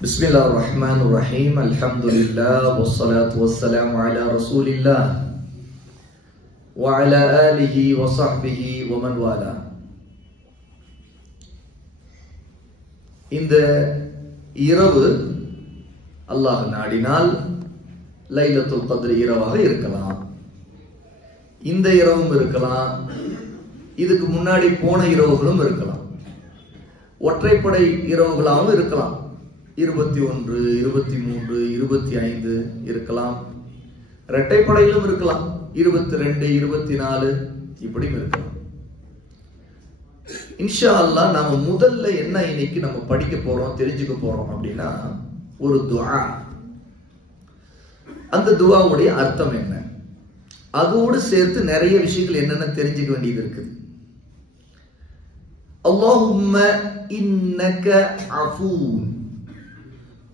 Bismillahirrahmanirrahim. Alhamdulillah wassalatu wassalamu ala Rasulillah wa ala alihi wa sahbihi wa man wala. இந்த இரவு அல்லாஹ் நாடினால் லைலத்துல் கத்ர் இரவாக இருக்கலாம். இந்த இரவும் இருக்கலாம், இதுக்கு முன்னாடி போன இரவுகளும் இருக்கலாம், ஒற்றைப்படை இரவுகளாகவும் இருக்கலாம். 21, 23, 25 இருக்கலாம், இரட்டைப்படையிலும் இருக்கலாம், 22, 24 இப்படியும் இருக்கலாம். இன்ஷா அல்லாஹ் நாம முதல்ல என்ன இன்னைக்கு நம்ம படிக்க போறோம், தெரிஞ்சுக்க போறோம் அப்படின்னா ஒரு துஆ. அந்த துஆவுடைய அர்த்தம் என்ன, அதோடு சேர்த்து நிறைய விஷயங்கள் என்னென்ன தெரிஞ்சுக்க வேண்டியது இருக்குது. அல்லாஹும்ம இன்னக அஃபூன்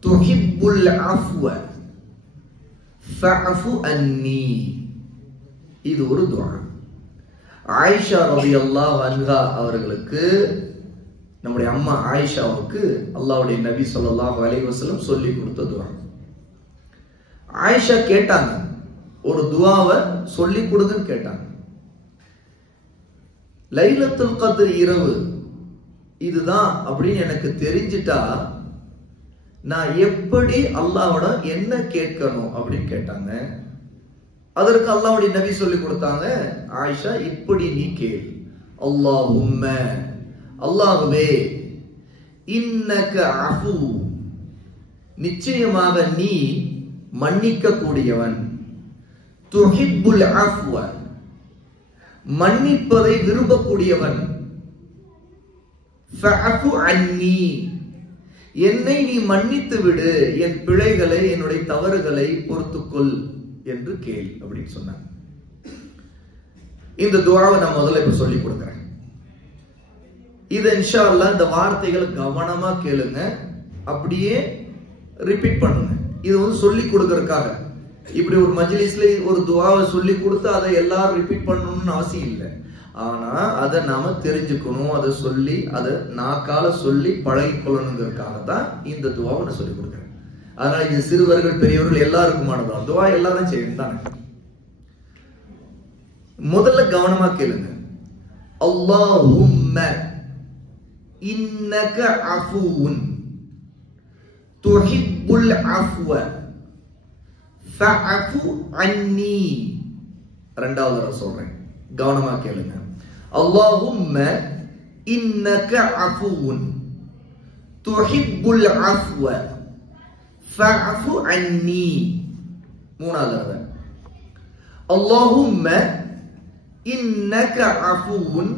துஹிப்புல் அஃவ ஃபஅஃபு அன்னி. இது ஒரு துஆ. ஆயிஷா ரலியல்லாஹு அன்ஹா அவர்களுக்கு, நம்முடைய அம்மா ஆயிஷாவுக்கு அல்லாஹ்வுடைய நபி ஸல்லல்லாஹு அலைஹி வஸல்லம் சொல்லி கொடுத்த துஆ. ஆயிஷா கேட்டாங்க, ஒரு துஆவை சொல்லி கொடுங்கன்னு கேட்டாங்க. லைலத்துல் கத்ர் இரவு இதுதான் அப்படின்னு எனக்கு தெரிஞ்சிட்டா நான் எப்படி அல்லாஹ்வோட என்ன கேட்கணும் அப்படின்னு கேட்டாங்க. அதற்கு அல்லாஹ்வுடைய நபி சொல்லி கொடுத்தாங்க, ஆயிஷா இப்படி நீ கேள், அல்லாஹும்ம அல்லாஹ்வே இன்னக அஃபூ நிச்சயமாக நீ மன்னிக்க கூடியவன், துஹிப்புல் அஃவ மன்னிப்பதை விரும்பக்கூடியவன், ஃபஅஃபு அன்னி என்னை நீ மன்னித்து விடு, என் பிழைகளை என்னுடைய தவறுகளை பொறுத்துக்கொள் என்று கேள் அப்படின்னு சொன்னாங்க. இந்த துஆவை நான் முதல்ல இப்ப சொல்லி கொடுக்கிறேன். இத இன்ஷா அல்லாஹ் இந்த வார்த்தைகளை கவனமா கேளுங்க, அப்படியே ரிப்பீட் பண்ணுங்க. இது வந்து சொல்லி கொடுக்கறதுக்காக, இப்படி ஒரு மஜ்லிஸ்ல ஒரு துஆவை சொல்லி கொடுத்து அதை எல்லாரும் ரிப்பீட் பண்ணணும்னு அவசியம் இல்லை. ஆனா அதை நாம தெரிஞ்சுக்கணும், அதை சொல்லி அதை நாக்கால சொல்லி பழகி கொள்ளணுங்கிறதுக்காக தான் இந்த துஆவை நான் சொல்லி கொடுக்கிறேன். அதனால இது சிறுவர்கள் பெரியவர்கள் எல்லாருக்குமானதான். துஆ எல்லாரும் செய்யணும் தானே. முதல்ல கவனமா கேளுங்க. அல்லாஹும்ம இன்னக அஃபூன் துஹிப்புல் அஃவ ஃபஅஃபு அன்னி. இரண்டாவது தடவை சொல்றேன், கவனமா கேளுங்க. அல்லாஹும்ம இன்னக அஃபூன் துஹிப்புல் அஃவ ஃபஅஃபு அன்னி. மூணாவது தடவை, அல்லாஹும்ம இன்னக அஃபூன்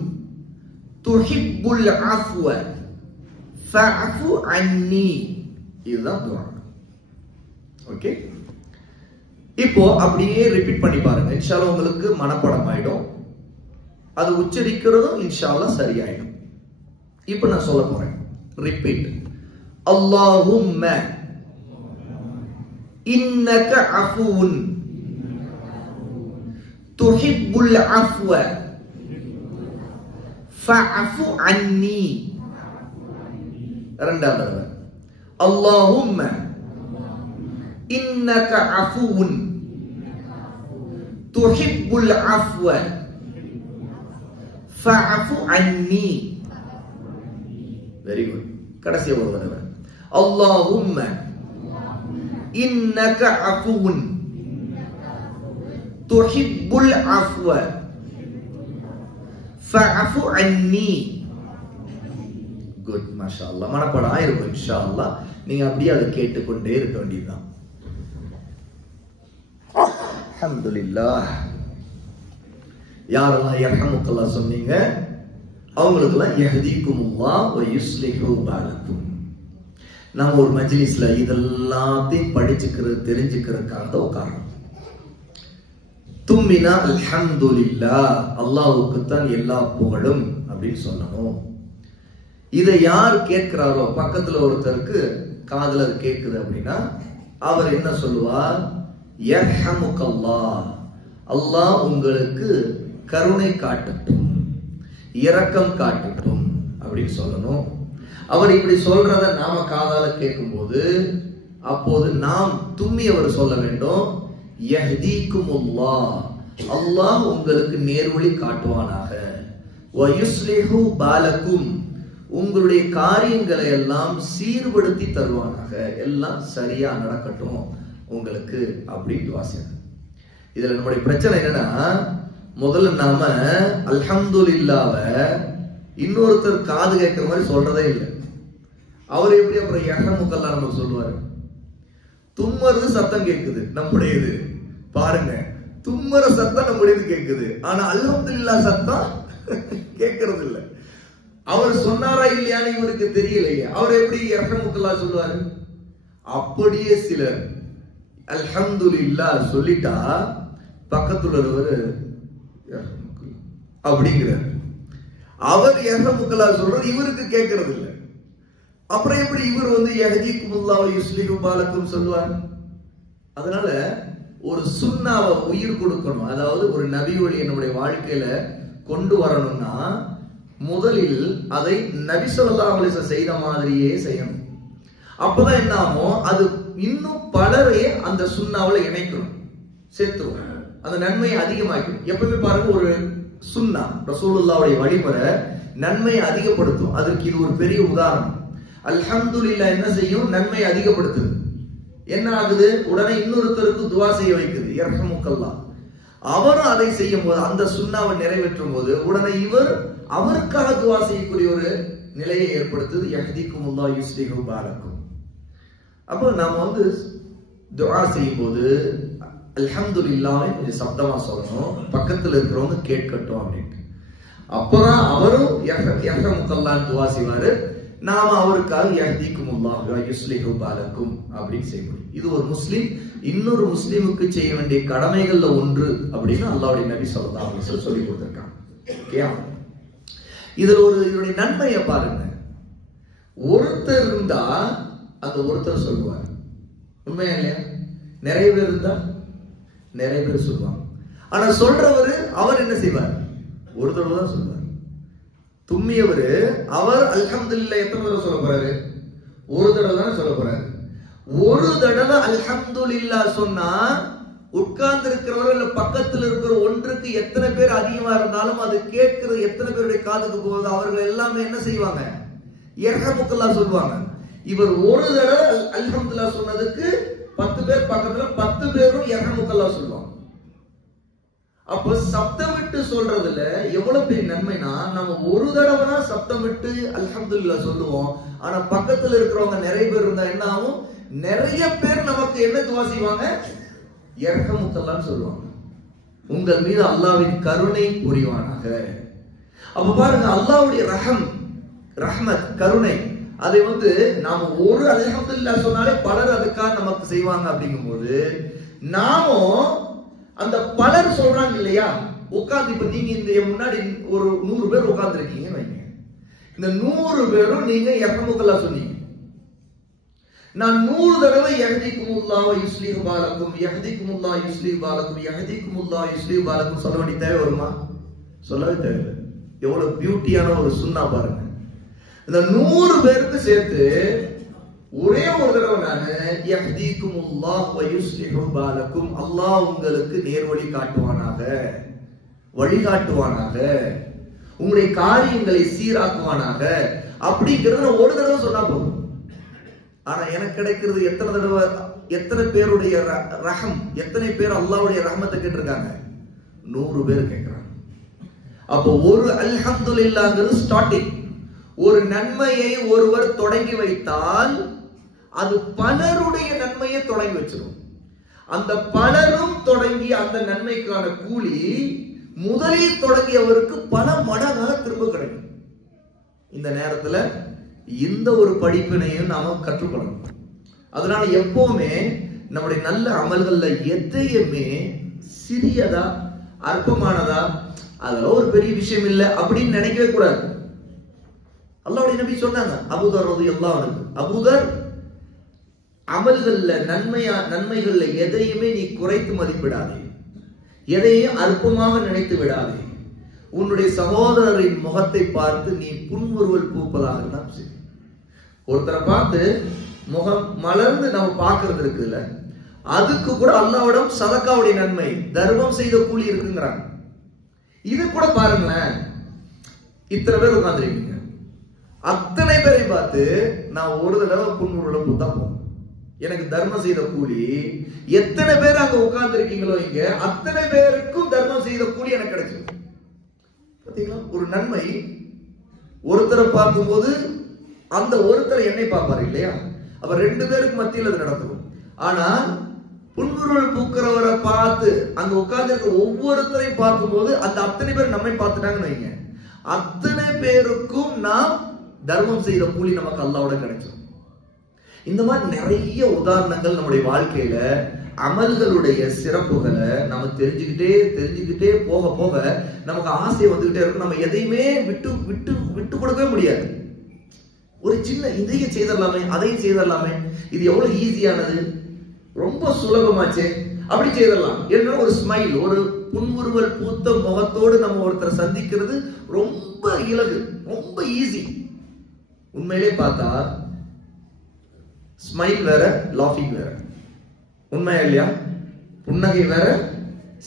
துஹிப்புல் அஃவ ஃபஅஃபு அன்னி. இதுதான் துஆ. ஓகே, இப்போ அப்படியே ரிப்பீட் பண்ணி பாருங்க. இன்ஷா அல்லாஹ் உங்களுக்கு மனப்பாடம் ஆயிடும், அது உச்சரிக்கிறதும் இன்ஷா அல்லாஹ் சரியாயிடும். இப்போ நான் சொல்ல போறேன், ரிப்பீட். அல்லாஹும்ம இன்னக அஃபூன் துஹிப்புல் அஃவ ஃபஅஃபு அன்னி. இரண்டாவது தடவை, அல்லாஹும்ம இன்னக அஃபூன் துஹிப்புல் அஃவ ஃபஅஃபு அன்னி. Very good. கடைசி ஒரு தடவை, அல்லாஹும்ம இன்னக அஃபூன் துஹிப்புல் அஃவ ஃபஅஃபு அன்னி. குட், மாஷா அல்லாஹ். மனப்பாடம் ஆயிருக்கும் இன்ஷா அல்லாஹ். நீங்க அப்படியே அதை கேட்டுக்கொண்டே இருக்க வேண்டியதுதான். அல்ஹம்துலில்லாஹ். யாரெல்லாம் யர்ஹமுக்கல்லாஹ் சொன்னீங்க அவங்களுக்கெல்லாம் யஹ்தீகுமுல்லாஹ் வ யுஸ்லிஹு பாலக்கும். நம்ம ஒரு மஜ்லிஸ்ல இதெல்லாத்தையும் படிச்சுக்கிறது தெரிஞ்சுக்கிறதுக்காக உட்காரணும். தும்மினா அல்ஹம்துலில்லாஹ், அல்லாஹ்வுக்கு தான் எல்லா புகழும் அப்படின்னு சொல்லணும். இதை யார் கேட்கிறாரோ, பக்கத்துல ஒருத்தருக்கு காதுல அது கேட்குது அப்படின்னா அவர் என்ன சொல்லுவார், யர்ஹமுக்கல்லாஹ், அல்லாஹ் உங்களுக்கு கருணை காட்டட்டும், இரக்கம் காட்டட்டும் அப்படின்னு சொல்லணும். அவர் இப்படி சொல்றத நாம காதால கேட்கும் போது அப்போது நாம் தும்மி அவர் சொல்ல வேண்டும், யஹ்தீகுமுல்லாஹ், அல்லாஹ் உங்களுக்கு நேர்வழி காட்டுவானாக, வ யுஸ்லிஹு பாலக்கும், உங்களுடைய காரியங்களை எல்லாம் சீர்படுத்தி தருவானாக, எல்லாம் சரியா நடக்கட்டும் உங்களுக்கு அப்படின்னு வாசிங்க. இதுல நம்முடைய பிரச்சனை என்னன்னா, முதல்ல நாம அல்ஹம்துலில்லாஹ்வ இன்னொருத்தர் காது கேட்கிற மாதிரி சொல்றதே இல்லை. அவர் எப்படி அப்புறம் யஹ்முக்கல்லாஹ் நமக்கு சொல்லுவாரு? தும்மறது சத்தம் கேட்குது நம்முடையது, பாருங்க தும்மற சத்தம் நம்முடையது கேட்குது, ஆனா அல்ஹம்துலில்லாஹ் சத்தம் கேட்கறது இல்லை. அவர் சொன்னாரா இல்லையான்னு இவருக்கு தெரியலையே, அவர் எப்படி யஹ்முக்கல்லாஹ் சொல்லுவாரு? அப்படியே சிலர் அல்ஹம்துலில்லாஹ் சொல்லிட்டா பக்கத்துல உள்ளவர் அப்படிங்கிறார். அவர் யஹ்முக்கல்லாஹ் சொல்றது இவருக்கு கேட்கறது இல்லை. அப்புறம் எப்படி இவர் வந்து யஹ்தீகுமுல்லாஹ் வ யுஸ்லிஹு பாலக்கும் சொல்லுவார்? அதனால ஒரு சுன்னாவை உயிர் கொடுக்கணும், அதாவது ஒரு நபி வழியை நம்முடைய வாழ்க்கையில கொண்டு வரணும்னா முதலில் அதை நபி ஸல்லல்லாஹு அலைஹி வஸல்லம் செய்த மாதிரியே செய்யணும். அப்பதான் என்ன ஆகும், அது இன்னும் பலரை அந்த சுன்னாவுல இணைக்கணும், சேர்த்துரும், அந்த நன்மையை அதிகமாக்கும். எப்பவுமே பாருங்க, ஒரு சுன்னா ரசூலுல்லாஹ்வுடைய வழிமுறை நன்மையை அதிகப்படுத்தும். அதற்கு இது ஒரு பெரிய உதாரணம். அல்ஹம்துலில்லாஹ் என்ன செய்யும்? நன்மை அதிகப்படுத்துது. என்ன ஆகுது? உடனே இன்னொருத்தருக்கு துவா செய்ய வைக்குது, யர்ஹமுக்கல்லாஹ். அவரும் அதை செய்யும் போது, அந்த சுன்னாவை நிறைவேற்றும் போது உடனே இவர் அவருக்காக துவா செய்யக்கூடிய ஒரு நிலையை ஏற்படுத்துது. யஹ்தீகுமுல்லாஹ் யுஸ்லிஹு பாலக்கும். அப்போ நாம வந்து துஆ செய்யும் போது அல்ஹம்துலில்லாஹ் கொஞ்சம் சப்தமா சொல்லணும், பக்கத்துல இருக்கிறவங்க கேட்கட்டும் அப்படின்னு. அப்பதான் அவரும் யஹ்முக்கல்லாஹ் துவா செய்வாரு, நாம அவருக்காக யஹ்தீகுமுல்லாஹ் வ யுஸ்லிஹு பாலக்கும் அப்படின்னு செய்ய முடியும். இது ஒரு முஸ்லிம் இன்னொரு முஸ்லிமுக்கு செய்ய வேண்டிய கடமைகள்ல ஒன்று அப்படின்னு அல்லாஹ்வுடைய நபி ஸல்லல்லாஹு அலைஹி வஸல்லம் சொல்லி கொடுத்திருக்காங்க. ஓகேயா? இதுல ஒரு இதனுடைய நன்மையை பாருங்க. ஒருத்தர் இருந்தா அந்த ஒருத்தர் சொல்லுவார், உண்மையா இல்லையா? நிறைய பேர் இருந்தா நிறைய பேர் சொல்லுவாங்க. ஆனா சொல்றவரு அவர் என்ன செய்வார்? ஒரு தடவை தான் சொல்லுவார். தும்மியவரு அவர் அல்ஹம்துலில்லாஹ் எத்தனை தடவை சொல்ல போறாரு? ஒரு தடவை தான் சொல்ல போறாரு. ஒரு தடவை அல்ஹம்துலில்லாஹ் சொன்னா உட்கார்ந்து இருக்கிறவர் இல்ல பக்கத்தில் இருக்கிற ஒன்றுக்கு எத்தனை பேர் அதிகமா இருந்தாலும் அது கேட்கிறது எத்தனை பேருடைய காதுக்கு போகுது, அவர்கள் எல்லாமே என்ன செய்வாங்க? யர்ஹமுக்கல்லாஹ் சொல்லுவாங்க. இவர் ஒரு தடவை அல்ஹம்துலில்லாஹ் சொன்னதுக்கு 10 பேர் பக்கத்துல 10 பேரும் யர்ஹமுக்கல்லாஹ் சொல்லுவாங்க. அப்போ சப்தமிட்டு சொல்றதுல எவ்வளவு பெரிய நன்மைனா, நம்ம ஒரு தடவை தான் சப்தமிட்டு அல்ஹம்துலில்லாஹ் சொல்லுவோம், ஆனா பக்கத்துல இருக்கிறவங்க நிறைய பேர் இருந்தா என்ன ஆகும்? நிறைய பேர் நமக்கு என்ன துவா செய்வாங்க? யர்ஹமுக்கல்லாஹ் சொல்லுவாங்க, உங்கள் மீது அல்லாஹ்வின் கருணை புரிவானாக. அப்ப பாருங்க, அல்லாஹ்வுடைய ரஹ்மத் கருணை, அதை வந்து நாம ஒரு அல்ஹம்துலில்லாஹ் சொன்னாலே பலர் அதுக்காக நமக்கு செய்வாங்க. அப்படிங்கும்போது நாமும் அந்த பலர் சொல்றாங்க இல்லையா, உட்கார்ந்து இப்ப நீங்க இந்த முன்னாடி ஒரு 100 பேர் உட்கார்ந்து இருக்கீங்கன்னு வைங்க, இந்த 100 பேரும் நீங்க யர்ஹமுக்கல்லாஹ் சொன்னீங்க. நான் 100 தடவை யஹ்தீகுமுல்லாஹ் வ யுஸ்லிஹு பாலக்கும், யஹ்தீகுமுல்லாஹ் யுஸ்லிஹு பாலக்கும், யஹ்தீகுமுல்லாஹ் யுஸ்லிஹு பாலக்கும் சொல்ல வேண்டிய தேவை வருமா? சொல்லவே தேவையில்லை. எவ்வளவு பியூட்டியான ஒரு சுன்னா பாருங்க. இந்த 100 பேருக்கு சேர்த்து ஒரே ஒரு தடவை நானு யஹ்தீகுமுல்லாஹ் வ யுஸ்லிஹு பாலக்கும், அல்லாஹ் உங்களுக்கு நேர்வழி காட்டுவானாக, வழிகாட்டுவானாக, உங்களுடைய காரியங்களை சீராக்குவானாக அப்படிங்கறத ஒரு தடவை சொன்னா போதும். ஆனா எனக்கு கிடைக்கிறது எத்தனை தடவை? எத்தனை பேருடைய ரஹம், எத்தனை பேர் அல்லாஹ்வுடைய ரஹமத்தை கேட்டிருக்காங்க? 100 பேர் கேட்கிறாங்க. அப்போ ஒரு அல்ஹம்துலில்லாஹ்ங்கிறது ஸ்டார்டிங். ஒரு நன்மையை ஒருவர் தொடங்கி வைத்தால் அது பலருடைய நன்மையை தொடங்கி வச்சிடும். அந்த பலரும் தொடங்கி அந்த நன்மைக்கான கூலி முதலில் தொடங்கியவருக்கு பல மடங்காக திரும்ப கிடைக்கும். இந்த நேரத்துல இந்த ஒரு படிப்பினையும் நாம கற்றுக்கொள்ளணும். அதனால எப்பவுமே நம்முடைய நல்ல அமல்கள்ல எதையுமே சிறியதா அற்பமானதா அதெல்லாம் ஒரு பெரிய விஷயம் இல்லை அப்படின்னு நினைக்கவே கூடாது. அல்லாஹ்வுடைய நபி சொன்னாங்க, அபூதர் ரலியல்லாஹு அன்ஹு, அபூதர் அமல்கள்ல நன்மைகள்ல எதையுமே நீ குறைத்து மதிப்பிடாதே, எதையும் அற்பமாக நினைத்து விடாதே, உன்னுடைய சகோதரரின் முகத்தை பார்த்து நீ புன்முறுவல் பூப்பதாக தான் செய். ஒருத்தரை பார்த்து முகம் மலர்ந்து நம்ம பார்க்கறது இருக்குல்ல, அதுக்கு கூட அல்லாஹ்விடம் சதக்காவுடைய நன்மை, தர்மம் செய்த கூலி இருக்குங்கிறாங்க. இது கூட பாருங்களேன், இத்தனை பேர் உட்கார்ந்துருக்கீங்க, அத்தனை பேரை பார்த்து நான் ஒரு தடவை புன்முறுவலை பூத்தா போகும், எனக்கு தர்மம் செய்த கூலி. எத்தனை பேர் அங்க உட்கார்ந்து இருக்கீங்களோ இங்க, அத்தனை பேருக்கும் தர்மம் செய்த கூலி எனக்கு கிடைக்கும். பாத்தீங்களா ஒரு நன்மை. ஒருத்தரை பார்க்கும்போது அந்த ஒருத்தர் என்னை பார்ப்பாரு இல்லையா, அப்ப 2 பேருக்கு மத்தியில் அது நடக்கும். ஆனா புன்முறுவல் பூக்கிறவரை பார்த்து அங்க உட்கார்ந்து இருக்க ஒவ்வொருத்தரையும் பார்க்கும்போது அந்த அத்தனை பேர் நம்மை பார்த்துட்டாங்கன்னு வைங்க, அத்தனை பேருக்கும் நாம் தர்மம் செய்த கூலி நமக்கு அல்லாஹ்வோட கிடைக்கும். இந்த மாதிரி நிறைய உதாரணங்கள் நம்முடைய வாழ்க்கையில அமல்களுடைய சிறப்புகளை நம்ம தெரிஞ்சுக்கிட்டே போக போக நமக்கு ஆசை வந்துகிட்டே இருக்கும். நம்ம எதையுமே விட்டு கொடுக்கவே முடியாது. ஒரு சின்ன இதையும் செய்தரலாமே, அதையும் செய்தரலாமே, இது எவ்வளவு ஈஸியானது, ரொம்ப சுலபமாச்சே, அப்படி செய்தரலாம். என்ன ஒரு ஸ்மைல், ஒரு புன்முறுவல் பூத்த முகத்தோடு நம்ம ஒருத்தர் சந்திக்கிறது ரொம்ப இலகு, ரொம்ப ஈஸி. உண்மையிலே பார்த்தா ஸ்மைல் வேற, லாஃபிங் வேற. உண்மையா இல்லையா? புன்னகை வேற,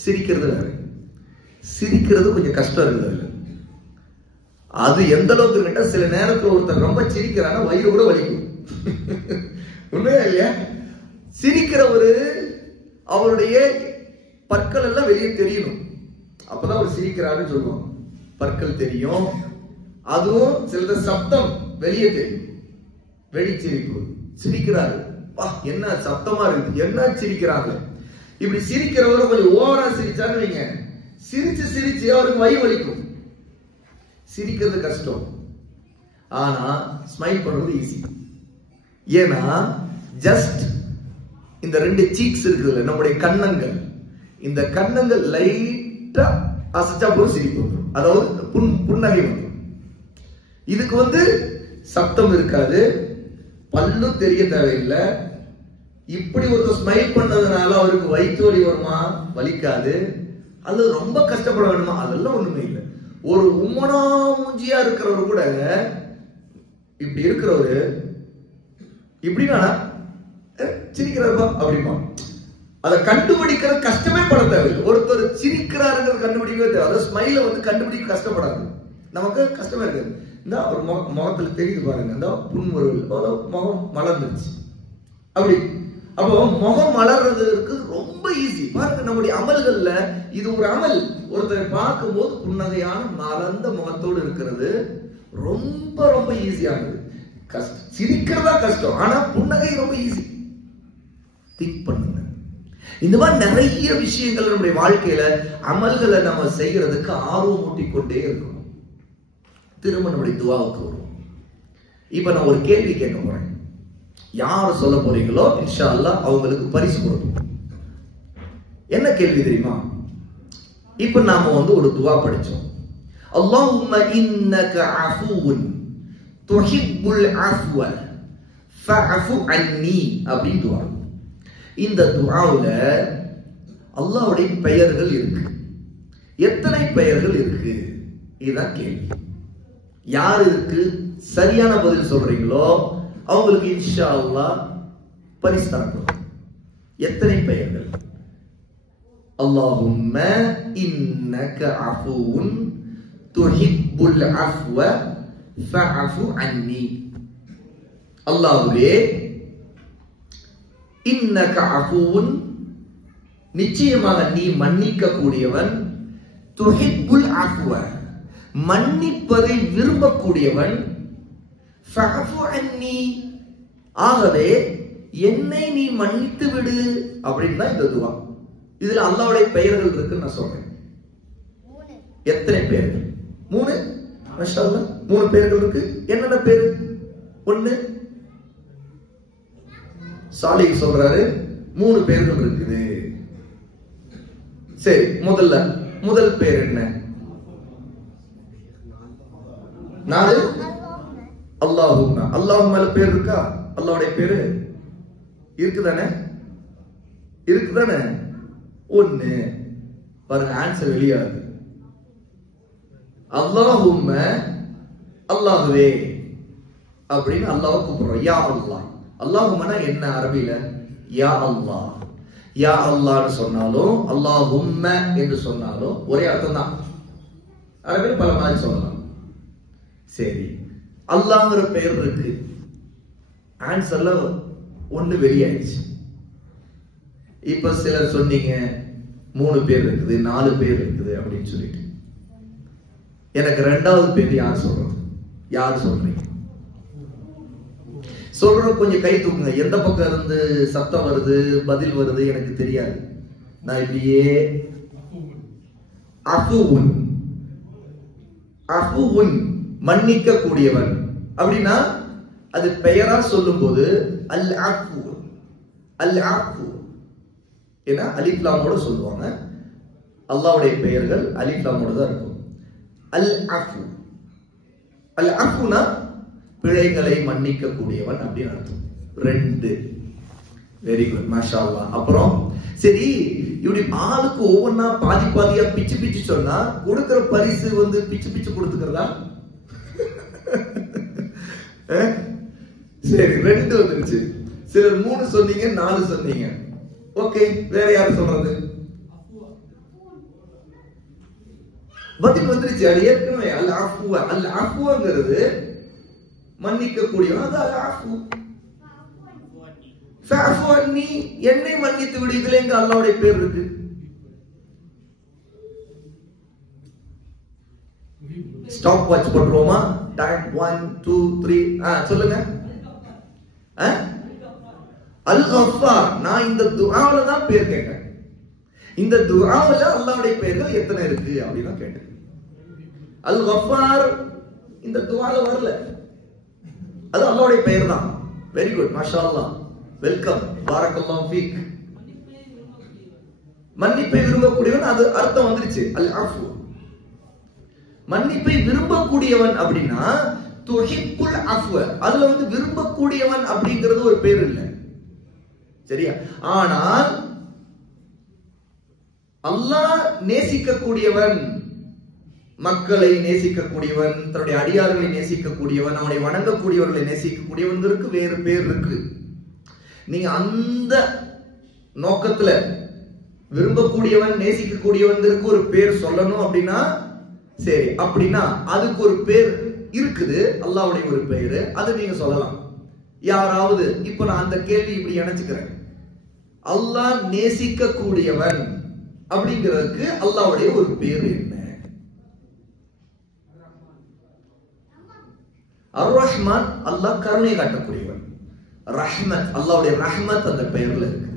சிரிக்கிறது வேற. சிரிக்கிறது கொஞ்சம் கஷ்டம் இருக்குது. அது எந்த அளவுக்கு கேட்டா, சில நேரத்தில் ஒருத்தர் ரொம்ப சிரிக்கிறாங்க, வயிறு கூட வலிக்கும். உண்மையா இல்லையா? சிரிக்கிறவரு அவருடைய பற்கள் எல்லாம் வெளியே தெரியணும், அப்பதான் அவர் சிரிக்கிறாருன்னு சொல்லுவோம். பற்கள் தெரியும், அதுவும் சில சப்தம் வெளியே தெரியும். வெடிச்சிரிப்பு, சிரிக்கிறாரு, என்ன சத்தமா இருக்கு, என்ன சிரிக்கிறாங்க. இப்படி சிரிக்கிறவரு கொஞ்சம் ஓவரா சிரிச்சான்னு வைங்க, சிரிச்சு அவருக்கு வயிறு வலிக்கும். சிரிக்கிறது கஷ்டம், ஆனா ஸ்மைல் பண்றது ஈஸி. ஏன்னா ஜஸ்ட் இந்த 2 சீக்ஸ் இருக்குல்ல, நம்முடைய கன்னங்கள், இந்த கன்னங்கள் லைட்டா அசைச்சா போது சிரிப்பு வந்துடும், அதாவது புன்னகை வந்துடும். இதுக்கு சப்தம் இருக்காது, பல்லும் தெரிய தேவையில்லை. இப்படி ஒரு ஸ்மைல் பண்ணதுனால அவருக்கு வயிற்று வலி வருமா? வலிக்காது. அது ரொம்ப கஷ்டப்பட வேணுமா? அதெல்லாம் ஒண்ணுமே இல்லை. ஒரு உம்மனா மூஞ்சியா இருக்கிறவரு கூட இப்படி இருக்கிறவரு இப்படின்னா சிரிக்கிறாருப்பா அப்படிமா, அதை கண்டுபிடிக்கிற கஷ்டமே பட தேவையில்லை. ஒருத்தர் சிரிக்கிறாருங்கிறது கண்டுபிடிக்கவே தேவை. அதை ஸ்மைல கண்டுபிடிக்க கஷ்டப்படாது, நமக்கு கஷ்டமே இருக்காது. இந்த ஒரு முகத்துல தெரியுது பாருங்க, இந்த புன்முறுவல், முகம் மலர்ந்துருச்சு அப்படி. அப்போ முகம் மலர்றதுக்கு ரொம்ப ஈஸி. பாருங்க நம்முடைய அமல்கள்ல இது ஒரு அமல். ஒருத்தரை பார்க்கும் போது புன்னகையான மலர்ந்த முகத்தோடு இருக்கிறது ரொம்ப ரொம்ப ஈஸியானது. சிரிக்கிறதா கஷ்டம், ஆனா புன்னகை ரொம்ப ஈஸி. திங்க் பண்ணுங்க. இந்த மாதிரி நிறைய விஷயங்கள் நம்முடைய வாழ்க்கையில அமல்களை நம்ம செய்யறதுக்கு ஆர்வம் ஊட்டிக்கொண்டே இருக்கணும். திரும்ப நம்முடைய துவாவுக்கு வருவோம். இப்ப நான் ஒரு கேள்வி கேட்க போறேன். யார் சொல்ல போறீங்களோ இன்ஷா அல்லாஹ் அவங்களுக்கு பரிசு கொடுப்போம். என்ன கேள்வி தெரியுமா? இப்ப நாம ஒரு துவா படிச்சோம். அல்லாஹும்ம இன்னக அஃபூன் துஹிப்புல் அஃப்வ ஃபஅஃபு அன்னி அப்படின்னு துவா. இந்த துஆவுல அல்லாஹ்வுடைய பெயர்கள் இருக்கு. எத்தனை பெயர்கள் இருக்கு? இதுதான் கேள்வி. யார் இருக்கு சரியான பதில் சொல்றீங்களோ அவங்களுக்கு இன்ஷா அல்லாஹ் பரிசு தரப்படும். எத்தனை பெயர்கள்? அல்லாஹும்ம இன்னக அஃபூன் துஹிப்புல் அஃப்வ ஃபஅஃபு அன்னி. அல்லாஹ்வே இன்னக அஃபூன், நிச்சயமாக நீ மன்னிக்க கூடியவன், துஹிப்புல் அஃப்வ, மன்னிப்பதை விரும்பக்கூடியவன், ஃபஅஃபு அன்னி, ஆகவே என்னை நீ மன்னித்து விடு அப்படின்னு தான் இந்த துவா. இதுல அல்லாஹ்வுடைய பெயர்கள் இருக்குன்னு நான் சொல்றேன். எத்தனை பேர்கள்? 3. மாஷா அல்லாஹ் 3 பேர்கள் இருக்கு. என்னென்ன பேரு? 1 சாலிஹ் சொல்றாரு 3 பேர்கள் இருக்குது. சரி, முதல் பேர் என்ன? 4 அல்லாஹும்ம. அல்லாஹும்ம பேர் இருக்கா? அல்லாஹ்வுடைய பேரு இருக்குதானே? 1 பாருங்க, ஆன்சர் வெளியாது. அல்லாஹும்ம, அல்லாஹ்வே. அப்படின்னு அல்லாஹ்வை கூப்பிடுறோம். யா அல்லாஹ். அல்லாஹும்மனா என்ன அரபியில? யா அல்லாஹ். யா அல்லாஹ்னு சொன்னாலும் அல்லாஹும்ம என்று சொன்னாலும் ஒரே அர்த்தம் தான். அரபியில் பல மாதிரி சொல்லலாம். சரி, அல்லாஹ்ங்கிற பெயர் இருக்கு. ஆன்சர்ல ஒண்ணு வெளியாயிடுச்சு. இப்ப சிலர் சொன்னீங்க 3 பேர் இருக்குது, 4 பேர் இருக்குது அப்படின்னு சொல்லிட்டு. எனக்கு 2வது பேர் யார் சொல்றது? யார் சொல்றீங்க? சொல்ற கொஞ்சம் கை தூக்குங்க. எந்த பக்கம் இருந்து சத்தம் வருது, பதில் வருது எனக்கு தெரியாது. நான் இப்படியே அஃபுவுன், அஃபுவுன் மன்னிக்க கூடியவன் அப்படின்னா அது பெயரா சொல்லும் போது அல் அஃபு, அல் அஃபு ஏன்னா அலிஃப் லாமோட சொல்லுவாங்க. அல்லாஹ்வுடைய பெயர்கள் அலிஃப் லாமோட தான் இருக்கும். அல் அஃபு, அல் அஃபுனா பிழைகளை மன்னிக்க கூடியவன் அப்படின்னு அர்த்தம். 2. வெரி குட், மாஷா அல்லாஹ். அப்புறம் சரி, இப்படி ஆளுக்கு ஒவ்வொன்னா பாதி பாதியா பிச்சு பிச்சு சொன்னா கொடுக்கிற பரிசு வந்து பிச்சு பிச்சு கொடுத்துக்கிறதா? சரி, 2 வந்துருச்சு. சிலர் 3 சொன்னீங்க, 4 சொன்னீங்க. ஓகே, வேற யாரு சொல்றது? பதில் வந்துருச்சு. அது ஏற்கனவே அல் அஃபுவ, அல் அஃபுங்கிறது மன்னிக்க கூடியவன். அது அல் அஃபு. ஃபஅஃபு அன்னி, என்னை மன்னித்து விடு. இதுல எங்க அல்லாஹ்வுடைய பேர் இருக்கு? ஸ்டாப் வாட்ச் பண்றோமா? டைம் 1 2 3 சொல்லுங்க. அல் கஃபார். நான் இந்த துஆல தான் பேர் கேட்டேன். இந்த துஆல அல்லாஹ்வுடைய பெயர்கள் எத்தனை இருக்கு அப்படினா கேட்டேன். அல் கஃபார் இந்த துஆல வரல. அது அல்லாஹ்வுடைய பெயர் தான். வெரி குட், மாஷா அல்லாஹ். வெல்கம், பாரக்கல்லாஹு ஃபீக். மன்னிப்பை விரும்பக்கூடியவன், அது அர்த்தம் வந்துருச்சு. அல் அஃபு. மன்னிப்பை விரும்பக்கூடியவன் அப்படின்னா துஹிப்புல் அஃவ. அதுல வந்து விரும்பக்கூடியவன் அப்படிங்கிறது ஒரு பேர் இல்லை, சரியா? ஆனால் அல்லாஹ் நேசிக்கக்கூடியவன், மக்களை நேசிக்கக்கூடியவன், தன்னுடைய அடியார்களை நேசிக்கக்கூடியவன், அவனை வணங்கக்கூடியவர்களை நேசிக்கக்கூடியவனுக்கு வேறு பேர் இருக்கு. நீங்க அந்த நோக்கத்துல விரும்பக்கூடியவன், நேசிக்கக்கூடியவனுக்கு ஒரு பேர் சொல்லணும் அப்படின்னா சரி, அப்படின்னா அதுக்கு ஒரு பேர் இருக்குது, அல்லாஹ்வுடைய ஒரு பெயர், அது நீங்க சொல்லலாம். யாராவது இப்ப நான் அந்த கேள்வி இப்படி நினைச்சுக்கிறேன், அல்லாஹ் நேசிக்க கூடியவன் அப்படிங்கிறதுக்கு அல்லாஹ்வுடைய ஒரு பேர் என்ன? அர் ரஹ்மான், அல்லாஹ் கருணை காட்டக்கூடியவன். ரஹ்மத், அல்லாஹ்வுடைய ரஹ்மத் அந்த பெயர்ல இருக்கு.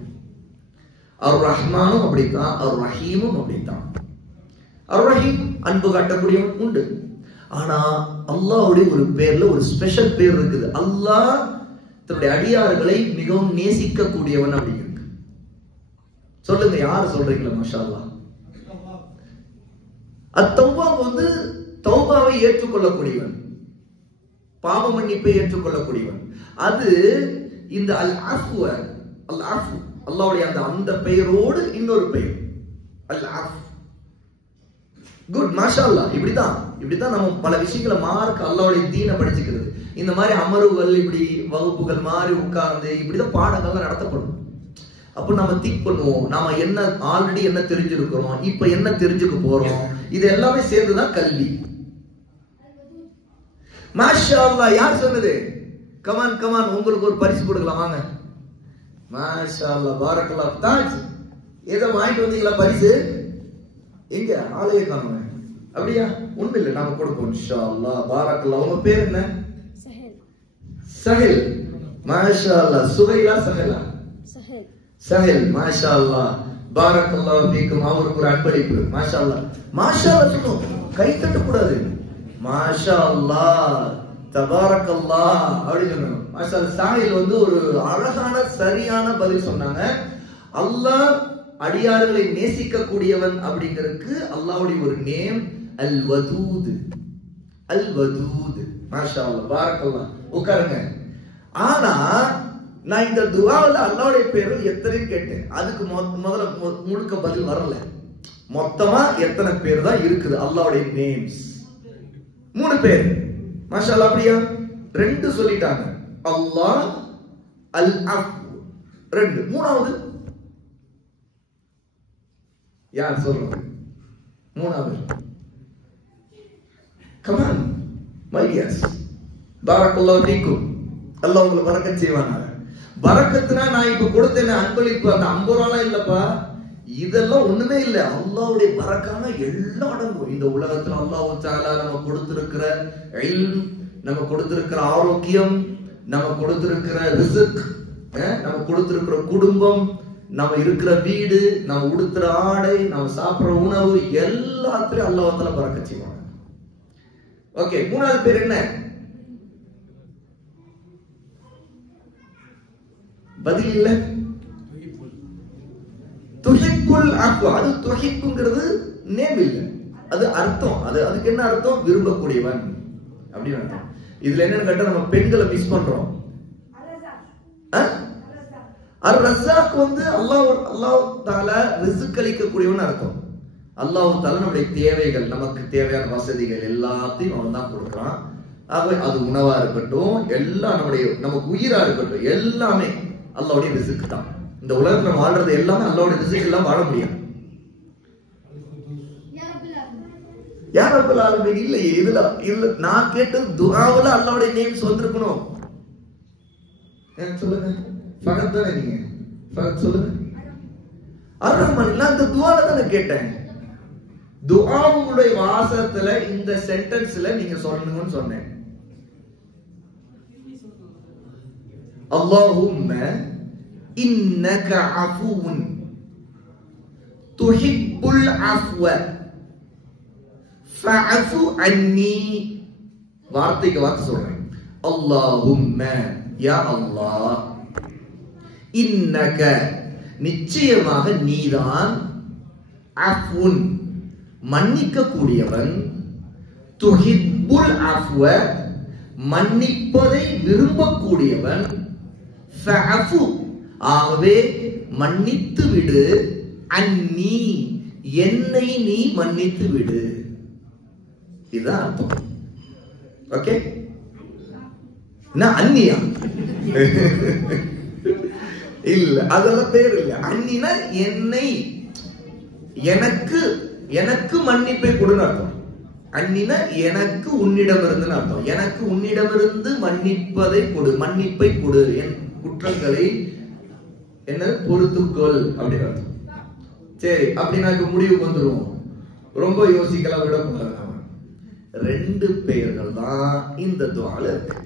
அர் ரஹ்மானும் அப்படித்தான், அர் ரஹீமும் அப்படித்தான். அர் ரஹீம் அன்பு காட்டக்கூடியவன் உண்டு. ஆனா அல்லாஹ்வுடைய ஒரு பேர்ல ஒரு ஸ்பெஷல் பேர் இருக்குது. அல்லாஹ் தன்னுடைய அடியார்களை மிகவும் நேசிக்க கூடியவன் அப்படி இருக்கு. சொல்லுங்க, யார் சொல்றீங்களா? மாஷா அல்லாஹ். அத்தௌபாப் வந்து தௌபாவை ஏற்றுக்கொள்ளக்கூடியவன், பாவ மன்னிப்பை ஏற்றுக்கொள்ளக்கூடியவன். அது இந்த அல் அஃப்வ, அல் அஃப், அல்லாஹ்வுடைய அந்த பெயரோடு இன்னொரு பெயர் அல் அஃப். குட், மாஷா அல்லாஹ். இப்படிதான் நம்ம பல விஷயங்களை மார்க் அல்லாஹ்வுடைய தீனை படிச்சுக்கிறது. இந்த மாதிரி அமர்வுகள், இப்படி வகுப்புகள் மாதிரி உட்கார்ந்து இப்படிதான் பாடங்கள்லாம் நடத்தப்படும். அப்போ நம்ம திங்க் பண்ணுவோம், நாம என்ன ஆல்ரெடி என்ன தெரிஞ்சிருக்கிறோம், இப்ப என்ன தெரிஞ்சுக்க போறோம், இது எல்லாமே சேர்ந்துதான் கல்வி. மாஷா அல்லாஹ். யார் சொன்னது? கமான் கமான், உங்களுக்கு ஒரு பரிசு கொடுக்கலாம், வாங்க. மாஷா அல்லாஹ், பாரக்கல்லாஹ். தாஜ், ஏதோ வாங்கிட்டு வந்தீங்களா பரிசு? எங்க ஆளையே காணுங்க. அப்படியா? ஒண்ணு இல்ல, நாம கொடுப்போம் இன்ஷா அல்லாஹ். பாரக்கல்லாஹ். உங்க பேர் என்ன? சஹல். சஹல், மாஷா அல்லாஹ். சுஹைலா, சஹலா? சஹல். சஹல், மாஷா அல்லாஹ். பாரக்கல்லாஹ் ஃபீக்கும். அவருக்கு ஒரு அன்பளிப்பு. மாஷா அல்லாஹ். மாஷா அல்லாஹ் சொல்லணும், கை தட்ட கூடாது. மாஷா அல்லாஹ், தபாரக்கல்லாஹ் அப்படி சொல்லணும். மாஷா அல்லாஹ். சஹல் வந்து ஒரு அழகான சரியான பதில் சொன்னாங்க. அல்லாஹ் அடியார்களை நேசிக்க கூடியவன் அப்படிங்கிறதுக்கு அல்லாஹ்வுடைய ஒரு நேம் அல் வதூத். அல் வதூத், மாஷா அல்லாஹ், பாரக்கல்லாஹ். உட்காருங்க. ஆனா நான் இந்த துஆல அல்லாஹ்வுடைய பேர்கள் எத்தனை கேட்டேன், அதுக்கு முதல்ல முழுக்க பதில் வரல. மொத்தமா எத்தனை பேர் தான் இருக்குது அல்லாஹ்வுடைய நேம்ஸ்? 3 பேர். மாஷா அல்லாஹ். அப்படியா? ரெண்டு சொல்லிட்டாங்க, அல்லாஹ், அல் அஃப் ரெண்டு. மூணாவது யார் சொல்றது? மூணாவது கமான் மைடியர்ஸ், பாரக்கல்லாஹு ஃபீக்கும். அல்லாஹ் உங்களுக்கு பரக்கத் செய்வானாக. பரக்கத்துனா நான் இப்ப கொடுத்தேன் அன்பளிப்பு, அந்த 50 ரூபாய் இல்லப்பா, இதெல்லாம் ஒண்ணுமே இல்ல. அல்லாஹ்வுடைய பரக்கான எல்லா அடங்கும். இந்த உலகத்துல அல்லாஹ் தஆலா நம்ம கொடுத்திருக்கிற இல்ம், நம்ம கொடுத்திருக்கிற ஆரோக்கியம், நம்ம கொடுத்திருக்கிற ரிஸ்க், நம்ம கொடுத்திருக்கிற குடும்பம், நம்ம இருக்கிற வீடு, நம்ம உடுத்துற ஆடை, நம்ம சாப்பிடுற உணவு, எல்லாத்துலயும் அல்லாஹ் தஆலா பரக்கத் செய்வாங்க. ஓகே, மூணாவது பேர் என்ன? பதில் இல்ல. துஹிப்புல் அஃவ. அது துஹிப்புங்கிறது நேம் இல்ல, அது அர்த்தம். அதுக்கு என்ன அர்த்தம்? விரும்பக்கூடியவன் அப்படின்னு அர்த்தம். இதுல என்னன்னு கேட்டா நம்ம பெண்களை மிஸ் பண்றோம். அர் ரஸாக் வந்து அல்லாஹ் தஆலா ரிஸ்க் அளிக்கக்கூடியவன் அர்த்தம். அல்லாஹ் தஆலா நம்முடைய தேவைகள், நமக்கு தேவையான வசதிகள் எல்லாத்தையும் அவன் தான் கொடுக்குறான். ஆகவே அது உணவா இருக்கட்டும், எல்லாம் நமக்கு உயிரா இருக்கட்டும், எல்லாமே அல்லாஹ்வுடைய ரிஸ்க் தான். இந்த உலகத்துல நம்ம வாழ்றது எல்லாமே அல்லாஹ்வுடைய ரிஸ்க், எல்லாம் வாழ முடியும். யா ரப்பல் ஆலமீன் இல்லையே. இதுல நான் கேட்டது துஆவுல அல்லாஹ்வுடைய நேம்ஸ் வந்திருக்கணும். சொல்லுங்க, ஃபகத் தானே நீங்க? ஃபகத் சொல்லுங்க. அர்ரஹ்மான் நான் இந்த துஆல தானே கேட்டேன். துஆவுடைய வாசகத்துல இந்த சென்டென்ஸ்ல நீங்க சொல்லணும்னு சொன்னேன். அல்லாஹும்ம இன்னக அஃபூன் துஹிப்புல் அஃவ ஃபஅஃபு அன்னி. வார்த்தைக்கு வார்த்தை சொல்றேன். அல்லாஹும்ம, யா அல்லாஹ், இன்னக நிச்சயமாக நீதான், அஃபுன் மன்னிக்க கூடியவன், துஹிப்புல் அஃவ மன்னிப்பதை விரும்பக்கூடியவன், ஃபஅஃபு ஆகவே மன்னித்து விடு, அன்னி என்னை நீ மன்னித்து விடு. இதுதான் அர்த்தம். ஓகே, நான் அன்னியா இல்ல, அதெல்லாம் பேர் இல்ல. அன்னினா என்னை, எனக்கு மன்னிப்பை கொடுன்னு அர்த்தம். அன்னினா எனக்கு உன்னிடமிருந்து அர்த்தம். எனக்கு உன்னிடமிருந்து மன்னிப்பதை கொடு, மன்னிப்பை கொடு, என் குற்றங்களை என்ன பொறுத்துக்கொள் அப்படின்னு அர்த்தம். சரி, அப்படின்னா முடிவுக்கு வந்துருவோம். ரொம்ப யோசிக்கலாம் விடக்கூடாது. ரெண்டு பெயர்கள் தான் இந்த துஆல இருக்கு.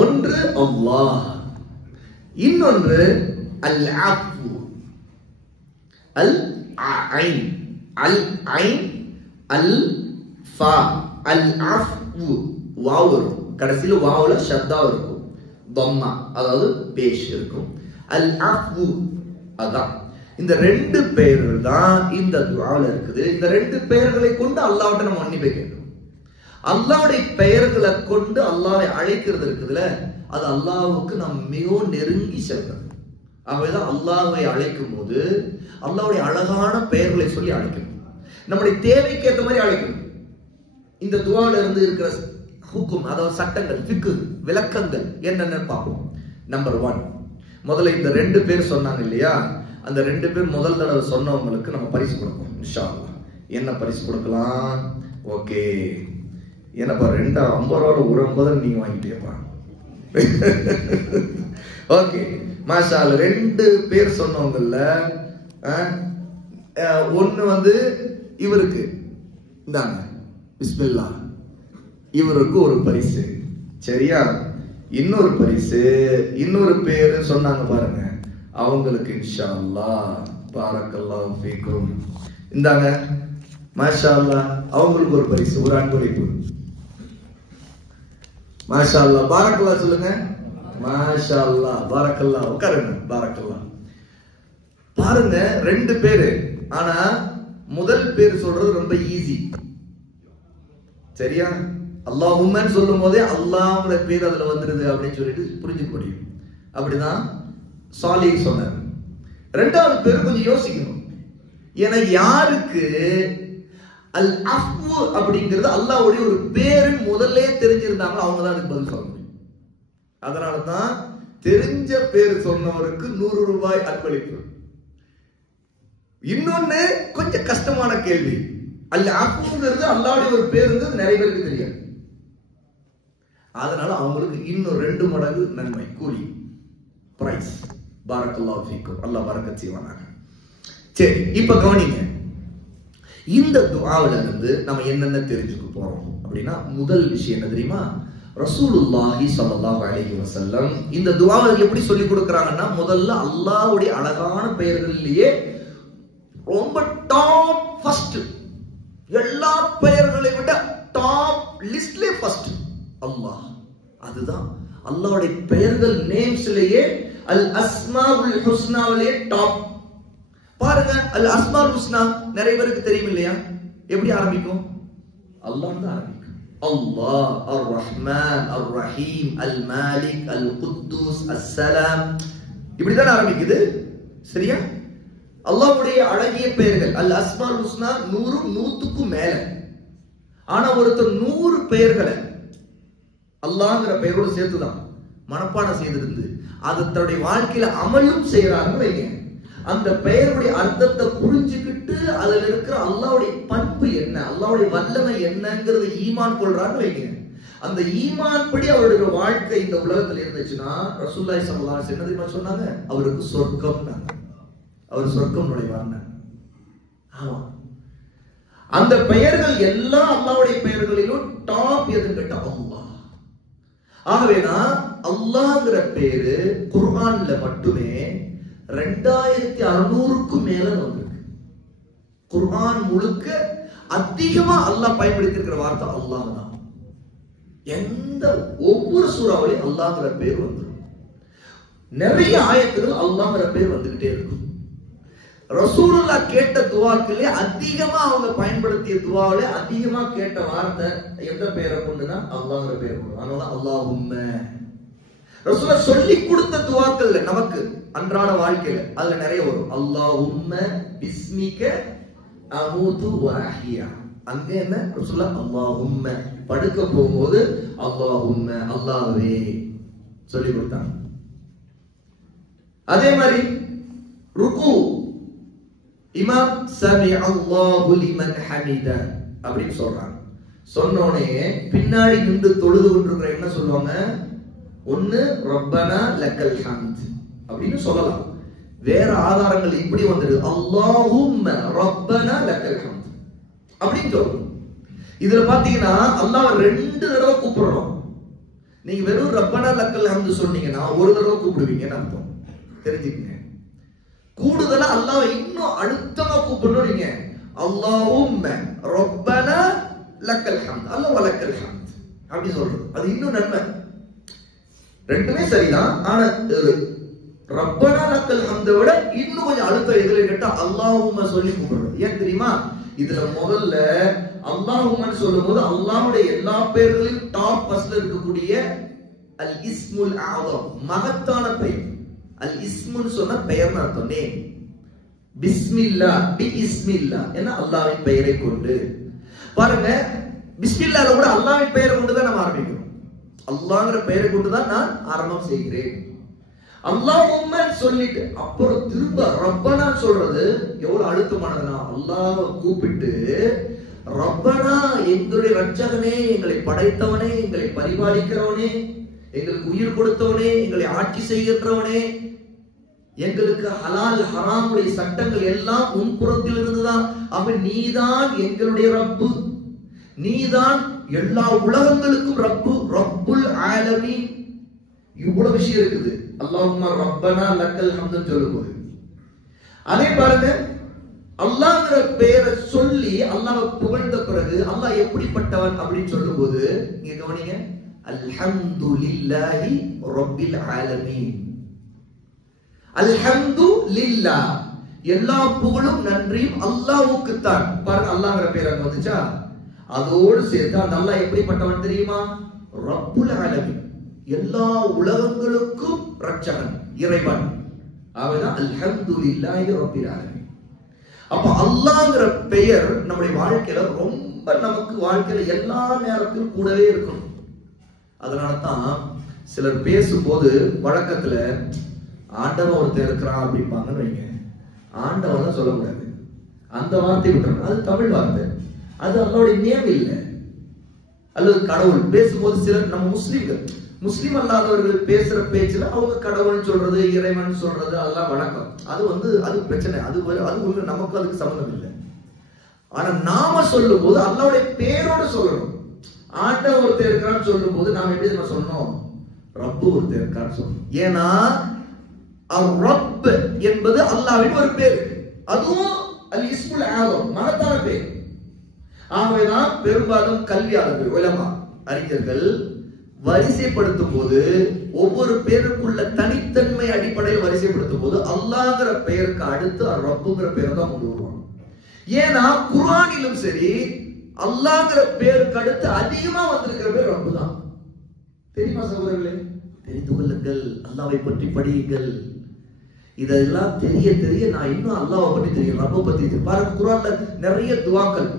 ஒன்று அல்லாஹ், இன்னொன்று அல் அஃபு. அல் ஐன், அல் ஐன், அல் ஃபா, அல் அஃபு. வாவ் இருக்கும், கடைசியில் வாவுல ஷத்தா இருக்கும், தம்மா, அதாவது பேஷ் இருக்கும். அல் அஃபு அதான். இந்த ரெண்டு பெயர்கள் தான் இந்த துஆல இருக்குது. இந்த ரெண்டு பெயர்களை கொண்டு அல்லாஹ்விட்ட நம்ம மன்னிப்பை கேட்கணும். அல்லாஹ்வுடைய பெயர்களை கொண்டு அல்லாஹ்வை அழைக்கிறது இருக்குதுல, அது அல்லாஹ்வுக்கு நாம் மிகவும் நெருங்கி செல்றது. ஆகவேதான் அல்லாஹ்வை அழைக்கும் போது அல்லாஹ்வுடைய அழகான பெயர்களை சொல்லி அழைக்கணும். நம்முடைய தேவைக்கு ஏற்ற மாதிரி அழைக்கணும். இந்த துஆல இருந்து இருக்கிற ஹுக்கும், அதாவது சட்டங்கள், ஃபிக்ஹ், விளக்கங்கள் என்னென்னு பார்ப்போம். நம்பர் 1, முதல்ல இந்த ரெண்டு பேர் சொன்னாங்க இல்லையா, அந்த ரெண்டு பேர் முதல் தடவை சொன்னவங்களுக்கு நம்ம பரிசு கொடுப்போம் இன்ஷா அல்லாஹ். என்ன பரிசு கொடுக்கலாம்? ஓகே, என்னப்பா 250 ரூபாய் ஒரு 50 நீங்க வாங்கிட்டேப்பா. ஓகே, மாஷா அல்லாஹ். ரெண்டு பேர் சொன்னவங்கல்ல, ஒன்னு வந்து இவருக்கு இந்தாங்க, பிஸ்மில்லாஹ், இவருக்கு ஒரு பரிசு. சரியா? இன்னொரு பரிசு, இன்னொரு பேரு சொன்னாங்க பாருங்க, அவங்களுக்கு இன்ஷா அல்லாஹ். பாரக்கல்லாஹு ஃபீக்கும். இந்தாங்க, மாஷா அல்லாஹ், அவங்களுக்கு ஒரு பரிசு, ஒரு அன்பளிப்பு. மாஷா அல்லாஹ், பாரக்கல்லாஹ் சொல்லுங்க. மாஷா அல்லாஹ், பாரக்கல்லாஹ். உட்காருங்க. பாரக்கல்லாஹ். பாருங்க, ரெண்டு பேரு, ஆனா முதல் பேர் சொல்றது ரொம்ப ஈஸி. சரியா? அல்லாஹும்மன்னு சொல்லும் போதே அல்லாஹ்வோட பேர் அதுல வந்துருது அப்படின்னு சொல்லிட்டு புரிஞ்சுக்க முடியும். அப்படிதான் சாலிஹ் சொன்னார். ரெண்டாவது பேர் கொஞ்சம் யோசிக்கணும். ஏன்னா யாருக்கு அல் அஃபு அப்படிங்கிறது அல்லாஹ்வுடைய ஒரு பேரு முதல்ல தெரிஞ்சிருந்தாங்க, அவங்க தான் அதுக்கு பதில் சொல்ல முடியும். அதனால தான் தெரிஞ்ச பேர் சொன்னவருக்கு 100 ரூபாய் அன்பளிப்பு. இன்னொன்னு கொஞ்சம் கஷ்டமான கேள்வி, அல் அஃபுங்கிறது அல்லாஹ்வுடைய ஒரு பேருங்கிறது நிறைய பேருக்கு தெரியாது. அதனால அவங்களுக்கு இன்னும் 2 மடங்கு நன்மை, கூலி, பிரைஸ். பாரக்கல்லாஹு ஃபீக்கும், அல்லாஹ் பரக்கத் செய்வானாக. சரி, இப்ப கவனிங்க, இந்த துஆவுல இருந்து நம்ம என்னென்ன தெரிஞ்சுக்க போறோம் அப்படின்னா, முதல் விஷயம் என்ன தெரியுமா? ரசூலுல்லாஹி ஸல்லல்லாஹு அலைஹி வஸல்லம் இந்த துஆவை எப்படி சொல்லி கொடுக்கறாங்கன்னா, முதல்ல அல்லாஹ்வுடைய அழகான பெயர்களிலேயே ரொம்ப டாப் ஃபர்ஸ்ட், எல்லா பெயர்களை விட டாப் லிஸ்ட்ல ஃபர்ஸ்ட் அல்லாஹ். அதுதான் அல்லாஹ்வுடைய பெயர்கள், நேம்ஸ்லயே அல் அஸ்மாஉல் ஹுஸ்னாவிலே டாப். பாருங்க, அல் அஸ்மாஉல் ஹுஸ்னா நிறைய பேருக்கு தெரியும் இல்லையா? எப்படி ஆரம்பிக்கும்? அல்லாஹ் தான் ஆரம்பிக்கும். அல்லாஹ், அர் ரஹ்மான், அர் ரஹீம், அல் மாலிக், அல் குத்தூஸ், அஸ்ஸலாம், இப்படி தான் ஆரம்பிக்குது. சரியா? அல்லாஹ்வுடைய அழகிய பெயர்கள் அல் அஸ்மாஉல் ஹுஸ்னா 100க்கும் மேல. ஆனா ஒருத்தர் 100 பெயர்களை அல்லாஹ்ங்கிற பெயரோடு சேர்த்துதான் மனப்பாடம் செய்திருந்து அது தன்னுடைய வாழ்க்கையில அமலும் செய்யறாருன்னு வைங்க, அந்த பெயருடைய அர்த்தத்தை புரிஞ்சுக்கிட்டு அதுல இருக்கிற அல்லாஹ்வுடைய பண்பு என்ன, அல்லாஹ்வுடைய வல்லமை என்னங்கிறது ஈமான் கொள்றான்னு வைங்க, அந்த ஈமான் படி அவருடைய வாழ்க்கை இந்த உலகத்துல இருந்துச்சுன்னா ரசூலுல்லாஹி ஸல்லல்லாஹு அலைஹி வஸல்லம் என்ன தெரியுமா சொன்னாங்க? அவருக்கு சொர்க்கம், அவர் சொர்க்கம் நுழைவார். ஆமா, அந்த பெயர்கள் எல்லா அல்லாஹ்வுடைய பெயர்களிலும் டாப் எதுன்னு கேட்டா அல்லாஹ். ஆகவேதான் அல்லாஹ்ங்கிற பேரு குர்ஆன்ல மட்டுமே 2600க்கும் மேல வந்திருக்கு. குர்ஆன் முழுக்க அதிகமா அல்லாஹ் பயன்படுத்தி இருக்கிற வார்த்தை அல்லாஹ் தான். எந்த ஒவ்வொரு சூறாவிலையும் அல்லாஹ்ங்கிற பேர் வந்துடும். நிறைய ஆயத்துகள் அல்லாஹ்ங்கிற பேர் வந்துகிட்டே இருக்கும். ரசூலுல்லாஹ் கேட்ட துஆக்களே அதிகமா அவங்க பயன்படுத்திய துஆவிலே அதிகமா கேட்ட வார்த்தை எந்த பெயரை கொண்டுனா அல்லாஹ்ங்கிற பெயரை கொண்டு. அதனால அல்லாஹும்ம ரசூலுல்லாஹ் சொல்லி கொடுத்த துஆக்கள்ல நமக்கு அன்றாட வாழ்க்கையில அதுல நிறைய வரும். அல்லாஹும்ம பிஸ்மிக அமூது வ அஹ்யா. அங்க என்ன ரசூலுல்லாஹ் அல்லாஹும்ம படுக்க போகும்போது அல்லாஹும்ம அல்லாஹ்வே சொல்லி கொடுத்தாங்க. அதே மாதிரி ருக்கு இமாம் சமி அல்லாஹு லிமன் ஹமித அப்படின்னு சொல்றாங்க. சொன்னோனே பின்னாடி நின்று தொழுது கொண்டிருக்கிற என்ன சொல்லுவாங்க? ஒன்னு ரப்பனா லக்கல் ஹம்த் அப்படின்னு சொல்லலாம். வேற ஆதாரங்கள் இப்படி வந்துடுது, அல்லாஹும்ம ரப்பனா லக்கல் ஹம்த் அப்படின்னு சொல்லணும். இதுல பாத்தீங்கன்னா அல்லாஹ் 2 தடவை கூப்பிடுறோம். நீங்க வெறும் ரப்பனா லக்கல் ஹம்த் சொன்னீங்கன்னா ஒரு தடவை கூப்பிடுவீங்கன்னு அர்த்தம், தெரிஞ்சுக்கங்க. கூடுதலா அல்லாஹ் இன்னும் அழுத்தமா கூப்பிடணும். நீங்க அல்லாஹும்ம ரப்பனா லக்கல் ஹம்த், அல்லாஹ் வலக்கல் ஹம்த் அப்படி சொல்றது, அது இன்னும் நன்மை. ரெண்டுமே சரிதான். ஆனா ரப்பனா லக்கல் ஹம்தை விட இன்னும் கொஞ்சம் அழுத்தம் எதுல கேட்டா அல்லாஹும்ம சொல்லி கூப்பிடுறது. ஏன் தெரியுமா? இதுல முதல்ல அல்லாஹும்மன்னு சொல்லும் போது அல்லாஹ்வுடைய எல்லா பெயர்களையும் டாப் ஃபர்ஸ்ட்ல இருக்கக்கூடிய அல் இஸ்முல் அஸம், மகத்தான பெயர். அல் இஸ்முன்னு சொன்னா பெயர்னு அர்த்தம், நேம். பிஸ்மில்லா, பி இஸ்மில்லா என்ன அல்லாஹ்வின் பெயரை கொண்டு. பாருங்க, பிஸ்மில்லால கூட அல்லாஹ்வின் பெயரை கொண்டு தான் நம்ம ஆரம்பிக்கிறோம். அல்லாஹ்ங்கிற பெயரை கொண்டு தான் நான் ஆரம்பம் செய்கிறேன். அல்லாஹும்ம சொல்லிட்டு அப்புறம் திரும்ப ரப்பனா சொல்றது எவ்வளவு அழுத்தமானதுன்னா, அல்லாஹ்வை கூப்பிட்டு ரப்பனா எங்களுடைய ரட்சகனே, எங்களை படைத்தவனே, எங்களை பரிபாலிக்கிறவனே, எங்களுக்கு உயிர் கொடுத்தவனே, எங்களை ஆட்சி செய்கின்றவனே, எங்களுக்கு ஹலால் ஹராமுடைய சட்டங்கள் எல்லாம் முன்புறத்தில் இருந்துதான். அவன் நீதான் எங்களுடைய ரப்பு, நீதான் எல்லா உலகங்களுக்கும் ரப்பு, ரப்புல் ஆலமீன். இவ்வளவு விஷயம் இருக்குது அல்லாஹும்ம ரப்பனா லக்கல் ஹம்து சொல்லும்போது. அதே பாருங்க, அல்லாஹ்ங்கிற பெயரை சொல்லி அல்லாஹ்வை புகழ்ந்த பிறகு அல்லாஹ் எப்படிப்பட்டவன் அப்படின்னு சொல்லும்போது நீங்க கவனிங்க, அல்ஹம்துலில்லாஹி ரப்பில் ஆலமீன். அல்ஹம்துலில்லாஹ், எல்லா புகழும் நன்றியும் அல்லாஹ்வுக்கு தான். பாருங்க, அல்லாஹ்ங்கிற பேர் அங்க வந்துச்சா? அதோடு சேர்த்து அந்த அல்லாஹ் எப்படிப்பட்டவன் தெரியுமா? ரப்புல் ஆலமீன், எல்லா உலகங்களுக்கும் ரட்சகன், இறைவன். அவதான் அல்ஹம்துலில்லாஹி ரப்பில் ஆலமீன். அப்ப அல்லாஹ்ங்கிற பெயர் நம்முடைய வாழ்க்கையில ரொம்ப நமக்கு வாழ்க்கையில எல்லா நேரத்திலும் கூடவே இருக்கணும். அதனாலதான் சிலர் பேசும்போது வழக்கத்துல ஆண்டவன் ஒருத்தர் இருக்கிறான் அப்படிப்பாங்கன்னு வைங்க. ஆண்டவன் சொல்லக்கூடாது, அந்த வார்த்தை விட்டுறணும். அது தமிழ் வார்த்தை, அது அல்லாஹ்வுடைய நேம் இல்லை. அல்லது கடவுள் பேசும்போது சிலர் நம்ம முஸ்லிம் அல்லாதவர்கள் பேசுற பேச்சுல அவங்க கடவுள் சொல்றது, இறைவன் சொல்றது அதெல்லாம் வழக்கம். அது பிரச்சனை, அது உள்ள நமக்கு அதுக்கு சம்பந்தம் இல்லை. ஆனா நாம சொல்லும் போது அல்லாஹ்வுடைய பேரோட சொல்லணும். ஆண்டவன் ஒருத்தர் இருக்கான்னு சொல்லும் போது நாம எப்படி நம்ம சொல்லணும்? ரப்பு ஒருத்தர் இருக்கான்னு சொல்லணும். ஏன்னா ரப் என்பது அல்லாஹ்வின் ஒரு பேர், அதுவும் அல் இஸ்முல் ஆலம், மகத்தான பேர். ஆகவேதான் பெரும்பாலும் கல்வியாளர்கள், உலமா, அறிஞர்கள் வரிசைப்படுத்தும் போது ஒவ்வொரு பேருக்குள்ள தனித்தன்மை அடிப்படையில் வரிசைப்படுத்தும் போது அல்லாஹ்ங்கிற பெயருக்கு அடுத்து ரப்புங்கிற பெயரை தான் கொண்டு வருவாங்க. ஏன்னா குர்ஆனிலும் சரி அல்லாஹ்ங்கிற பெயருக்கு அடுத்து அதிகமா வந்திருக்கிற பேர் ரப்பு தான். தெரியுமா சகோதரர்களே? தெரிந்து கொள்ளுங்கள், அல்லாஹ்வை பற்றி படியுங்கள். இதெல்லாம் தெரிய தெரிய நான் இன்னும் அல்லாஹ்வை பற்றி தெரியும், ரப்பை பற்றி தெரியும். பாருங்க, குர்ஆன்ல நிறைய துஆக்கள்,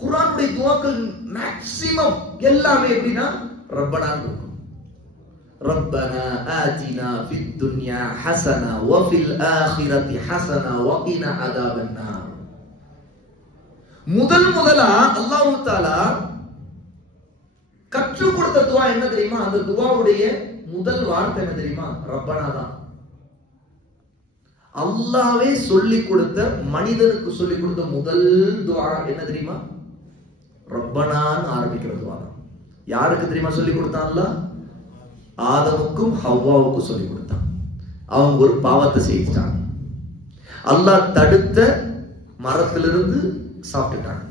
குர்ஆனுடைய துஆக்கள் மேக்ஸிமம் எல்லாமே எப்படின்னா ரப்பனா இருக்கும். ரப்பனா ஆதினா ஃபித் துன்யா ஹஸனா வ ஃபில் ஆখিরাতি ஹஸனா வ கினா அஸாபன்னார். முதலா அல்லாஹ் தஆலா கற்றுக் கொடுத்த துஆ என்ன தெரியுமா? அந்த துஆவுடைய முதல் வார்த்தை என்ன தெரியுமா? ரப்பனா தான். அல்லாஹ்வே சொல்லி கொடுத்த, மனிதனுக்கு சொல்லி கொடுத்த முதல் துஆ என்ன தெரியுமா? ரப்பனான்னு ஆரம்பிக்கிற துஆ தான். யாருக்கு தெரியுமா சொல்லி கொடுத்தான்? அல்லாஹ் ஆதமுக்கும் ஹவ்வாவுக்கும் சொல்லி கொடுத்தான். அவங்க ஒரு பாவத்தை செய்தாங்க. அல்லாஹ் தடுத்த மரத்திலிருந்து சாப்பிட்டுட்டாங்க.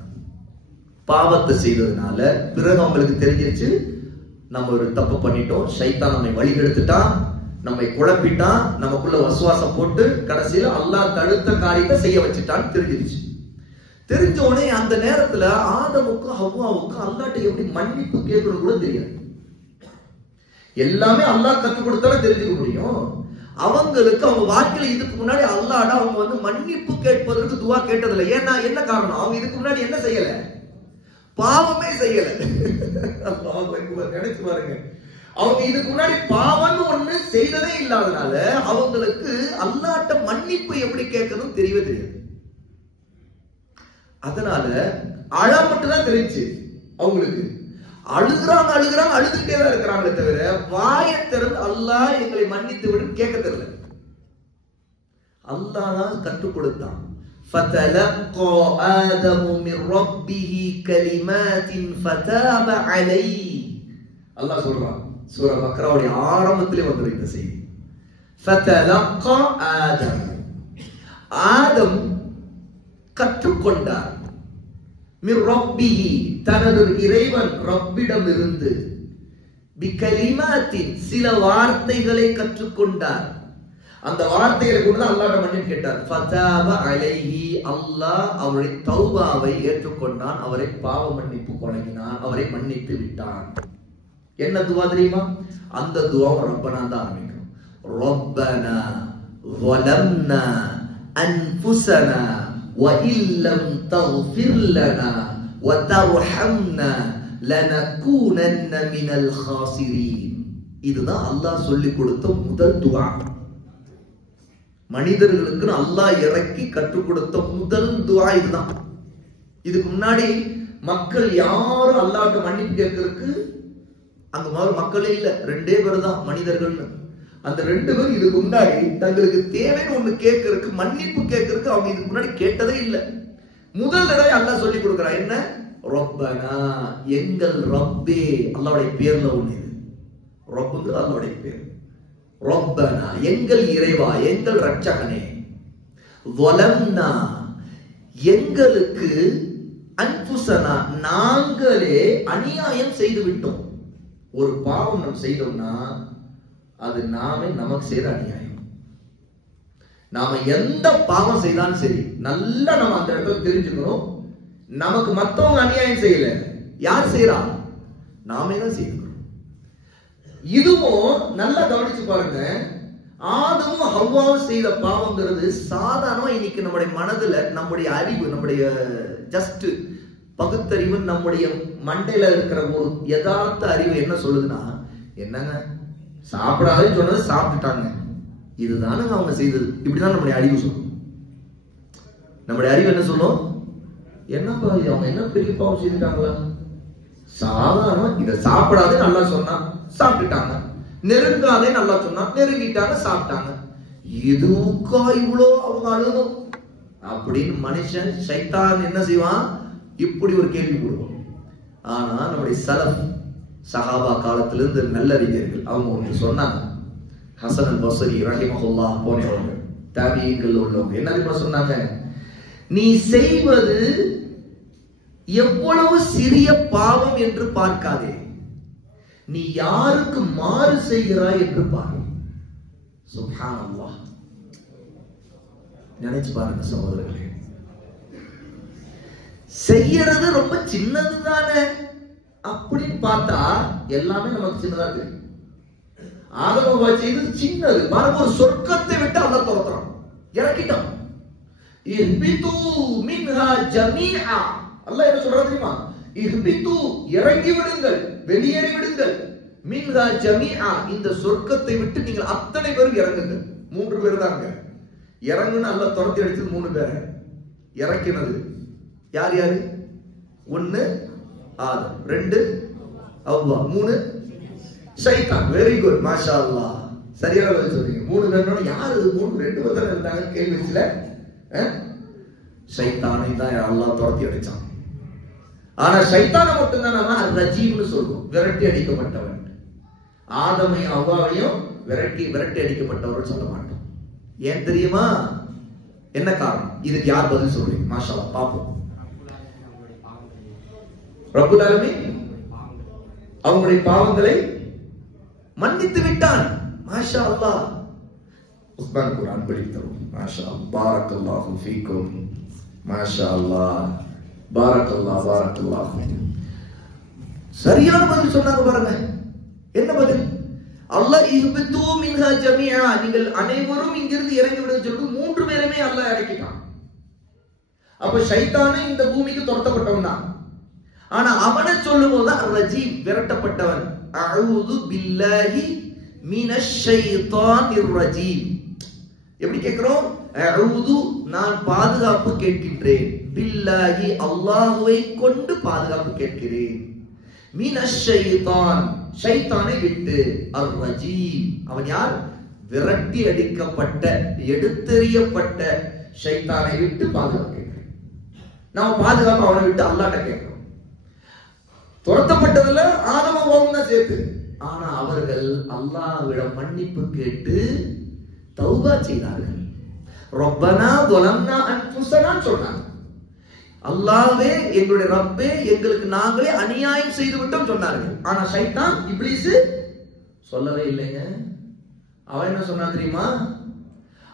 பாவத்தை செய்ததுனால பிறகு அவங்களுக்கு தெரிஞ்சிருச்சு, நம்ம ஒரு தப்பு பண்ணிட்டோம், ஷைத்தான் நம்மை வழிகெடுத்துட்டான், நம்மை குழப்பிட்டான், நமக்குள்ள வசுவாசம் போட்டு கடைசியில அல்லாஹ் தடுத்த காரியத்தை செய்ய வச்சுட்டான்னு தெரிஞ்சிருச்சு. தெரிஞ்ச உடனே அந்த நேரத்துல ஆதமுக்கும் ஹவ்வாவுக்கும் அல்லாஹ்ட்ட எப்படி மன்னிப்பு கேட்கணும் கூட தெரியாது. எல்லாமே அல்லாஹ் கற்றுக் கொடுத்தாலும் தெரிஞ்சுக்க முடியும். அவங்களுக்கு அவங்க வாழ்க்கையில இதுக்கு முன்னாடி அல்லாஹ்ட அவங்க வந்து மன்னிப்பு கேட்பதற்கு துஆ கேட்டதில்லை. ஏன்னா என்ன காரணம்? அவங்க இதுக்கு முன்னாடி என்ன செய்யல? பாவமே செய்யல. நினைச்சு பாருங்க, அவங்க இதுக்கு முன்னாடி பாவம்னு ஒண்ணு செய்ததே இல்லாதனால அவங்களுக்கு அல்லாஹ்ட்ட மன்னிப்பு எப்படி கேட்கணும் தெரியவே தெரியாது. அதனால அழ மட்டும் தான் தெரிஞ்சு அவங்களுக்கு. அழுகுறாங்க அழுதுகிட்டே தான் இருக்கிறாங்களே தவிர வாயை திறந்து அல்லாஹ் எங்களை மன்னித்து விடு கேட்க தெரியல. அல்லாஹ் தான் கற்றுக் கொடுத்தான். فَتَلَقَّى آدَمُ مِنْ رَبِّهِ كَلِمَاتٍ فَتَابَ عَلَيْهِ. அல்லாஹ் சொல்றான், சூரா பக்ராவுடைய ஆரம்பத்திலே வந்துரு இந்த செய்தி. فَتَلَقَّى آدَمُ, ஆதம் கற்றுக்கொண்டார். மிர் ரப்பிஹி, தனது இறைவன் ரப்பிடம் இருந்து, பிகலிமாத்தின், சில வார்த்தைகளை கற்றுக்கொண்டார். அந்த வார்த்தைகளை கொண்டு தான் அல்லாஹ்விடம் மன்னிப்பு கேட்டார். ஃபதாப அலைஹி, அல்லாஹ் அவருடைய தௌபாவை ஏற்றுக்கொண்டான், அவரை பாவ மன்னிப்பு வழங்கினான், அவரை மன்னித்து விட்டான். என்ன துவா தெரியுமா? அந்த துவாவை ரப்பனா தான் ஆரம்பிக்கும். ரப்பனா வலம்னா அன்ஃபுஸனா وَإِن لَّمْ تَغْفِرْ لَنَا وَتَرْحَمْنَا لَنَكُونَنَّ مِنَ الْخَاسِرِينَ. இதுதான் அல்லாஹ் சொல்லி கொடுத்த முதல் துஆ. மனிதர்களுக்கு அல்லாஹ் இறக்கி கற்றுக் கொடுத்த முதல் துஆ இதுதான். இதுக்கு முன்னாடி மக்கள் யாரும் அல்லாஹ்ட்ட மன்னிப்பு கேட்கறதுக்கு அங்க மக்களே இல்ல, ரெண்டே பேர் தான் மனிதர்கள்னு. அந்த ரெண்டு பேரும் இதுக்கு முன்னாடி தங்களுக்கு தேவைன்னு ஒண்ணு கேட்கறதுக்கு, மன்னிப்பு கேட்கறதுக்கு அவங்க இதுக்கு முன்னாடி கேட்டதே இல்லை. முதல் தடவை அல்லாஹ் சொல்லி கொடுக்கிறான். என்ன? ரப்பனா, எங்கள் ரப்பே. அல்லாஹ்வுடைய பேர்ல ஒண்ணு இது. ரப்புங்கிறது அல்லாஹ்வுடைய பேர். ரப்பனா, எங்கள் இறைவா, எங்கள் ரட்சகனே. வலம்னா, எங்களுக்கு, அன்ஃபுஸனா, நாங்களே அநியாயம் செய்து விட்டோம். ஒரு பாவம் நாம் செய்தோம்னா அது நாமே நமக்கு செய்யற அநியாயம். நாம எந்த பாவம் செய்தாலும் சரி, நல்லா நம்ம அந்த இடத்துல தெரிஞ்சுக்கணும், நமக்கு மத்தவங்க அநியாயம் செய்யல, யார் செய்யறா? நாமே தான் செய்யணும். இதுவும் நல்லா கவனிச்சு பாருங்க. ஆதமும் ஹவ்வாவும் செய்த பாவங்கிறது சாதாரணமா இன்னைக்கு நம்முடைய மனதுல, நம்முடைய அறிவு, நம்முடைய ஜஸ்ட் பகுத்தறிவு, நம்முடைய மண்டையில இருக்கிற ஒரு யதார்த்த அறிவு என்ன சொல்லுதுன்னா, என்னங்க சாப்பிடாதேன்னு சொன்னது சாப்பிட்டுட்டாங்க, இதுதானுங்க அவங்க செய்தது, இப்படிதான் நம்முடைய அறிவு சொல்லும். நம்முடைய அறிவு என்ன சொல்லும், என்னப்பா இது அவங்க என்ன பெரிய பாவம் செய்துட்டாங்களா, சாதாரண இதை சாப்பிடாதே நல்லா சொன்னா சாப்பிட்டுட்டாங்க, நெருங்காதே நல்லா சொன்னா நெருங்கிட்டாங்க சாப்பிட்டாங்க, எதுக்கா இவ்வளோ அவங்க அழுதும் அப்படின்னு மனுஷன் சைத்தான் என்ன செய்வான், இப்படி ஒரு கேள்வி போடுவோம். ஆனா நம்முடைய சலஃப் சஹாபா காலத்திலிருந்து நல்லறிஞர்கள் அவங்க ஒன்று சொன்னாங்க. ஹசன் அல் பஸ்ரி ரஹிமஹுல்லாஹ் போன்றவங்க தாபியீன்கள் உள்ளவங்க என்ன தெரியுமா சொன்னாங்க, நீ செய்வது எவ்வளவு சிறிய பாவம் என்று பார்க்காதே, நீ யாருக்கு மாறு செய்கிறாய் என்று பாரு. சுப்ஹானல்லாஹ். நினைச்சு பாருங்க சகோதரர்களே, செய்யறது ரொம்ப சின்னது தானே அப்படின்னு பார்த்தா எல்லாமே நமக்கு சின்னதா தெரியும். ஆதம செய்தது சின்னது பாருங்க, ஒரு சொர்க்கத்தை விட்டு அல்லாஹ் துரத்துறான், இறக்கிட்டான். இஹ்பிது மின்ஹா ஜமீஆ, அல்லாஹ் என்ன சொல்றான் தெரியுமா, இஹ்பிது இறங்கி விடுங்கள், வெளியேறி விடுங்கள், மின்ஹா ஜமீஆ இந்த சொர்க்கத்தை விட்டு நீங்கள் அத்தனை பேரும் இறங்குங்க. 3 பேர் தாங்க இறங்குன்னு அல்லாஹ் துரத்தி அடிச்சது, 3 பேரை இறக்கினது யார் யாரு, 1 ஆதம், 2 ஹவ்வா, 3 ஷைத்தான். வெரி குட், மாஷா அல்லாஹ், சரியான பதில் சொல்றீங்க. 3 பேரோட யார் இது, 2 பேர் தான் இருந்தாங்க கேள்வியில. ஷைத்தானை தான் அல்லாஹ் துரத்தி அடிச்சான். ஆனா ஷைத்தானை மட்டும்தான் நாம ரஜீம்னு சொல்றோம், விரட்டி அடிக்கப்பட்டவன். ஆதமையும் ஹவ்வாவையும் விரட்டி அடிக்கப்பட்டவர்கள் சொல்ல மாட்டோம். ஏன் தெரியுமா, என்ன காரணம், இதுக்கு யார் பதில் சொல்றீங்க? மாஷா அல்லாஹ் பாப்போம். ரப்புல் ஆலமீன் அவங்களுடைய பாவங்களை மன்னித்து விட்டான். மாஷா அல்லாஹ். உஸ்மான் குர்ஆன் படித்தோம். மாஷா அல்லாஹ், பாரக்கல்லாஹு ஃபீக்கும். மாஷா அல்லாஹ், பாரக்கல்லாஹ். சரியான பதில் சொன்னாங்க பாருங்க. என்ன பதில்? அல்லாஹ் இஹ்பிது மின்ஹா ஜமீஆ, நீங்கள் அனைவரும் இங்கிருந்து இறங்கி விடுன்னு சொல்லிட்டு 3 பேருமே அல்லாஹ் இறக்கிட்டான். அப்ப ஷைத்தானே இந்த பூமிக்கு துரத்தப்பட்டவன் தான். ஆனா அவனை சொல்லும் போது ரஜீம், விரட்டப்பட்டவன். அஊது பில்லாஹி மினஷ் ஷைத்தானிர் ரஜீம். எப்படி கேட்கிறோம்? அஊது நான் பாதுகாப்பு கேட்கின்றேன், பில்லாஹி அல்லாஹ்வை கொண்டு பாதுகாப்பு கேட்கிறேன், மினஷ் ஷைத்தான் ஷைத்தானை விட்டு, அர் ரஜீம் அவன் யார்? விரட்டி அடிக்கப்பட்ட எடுத்தெறியப்பட்ட ஷைத்தானை விட்டு பாதுகாப்பு கேட்கிறேன். நாம பாதுகாப்பு அவனை விட்டு அல்லாஹ்ட்ட கேட்கிறோம். துரத்தப்பட்டதுல ஆதம் ஹவ்வாவும் தான் சேர்த்து. ஆனா அவர்கள் அல்லாஹ்விடம் மன்னிப்பு கேட்டு தௌபா செய்தார்கள். ரப்பனா ظلمنا انفسنا சொன்னாங்க. அல்லாஹ்வே எங்களுடைய ரப்பே எங்களுக்கு நாங்களே அநியாயம் செய்து விட்டோம் சொன்னார்கள். ஆனா ஷைத்தான் இப்லீஸ் சொல்லவே இல்லைங்க. அவன் என்ன சொன்னான் தெரியுமா?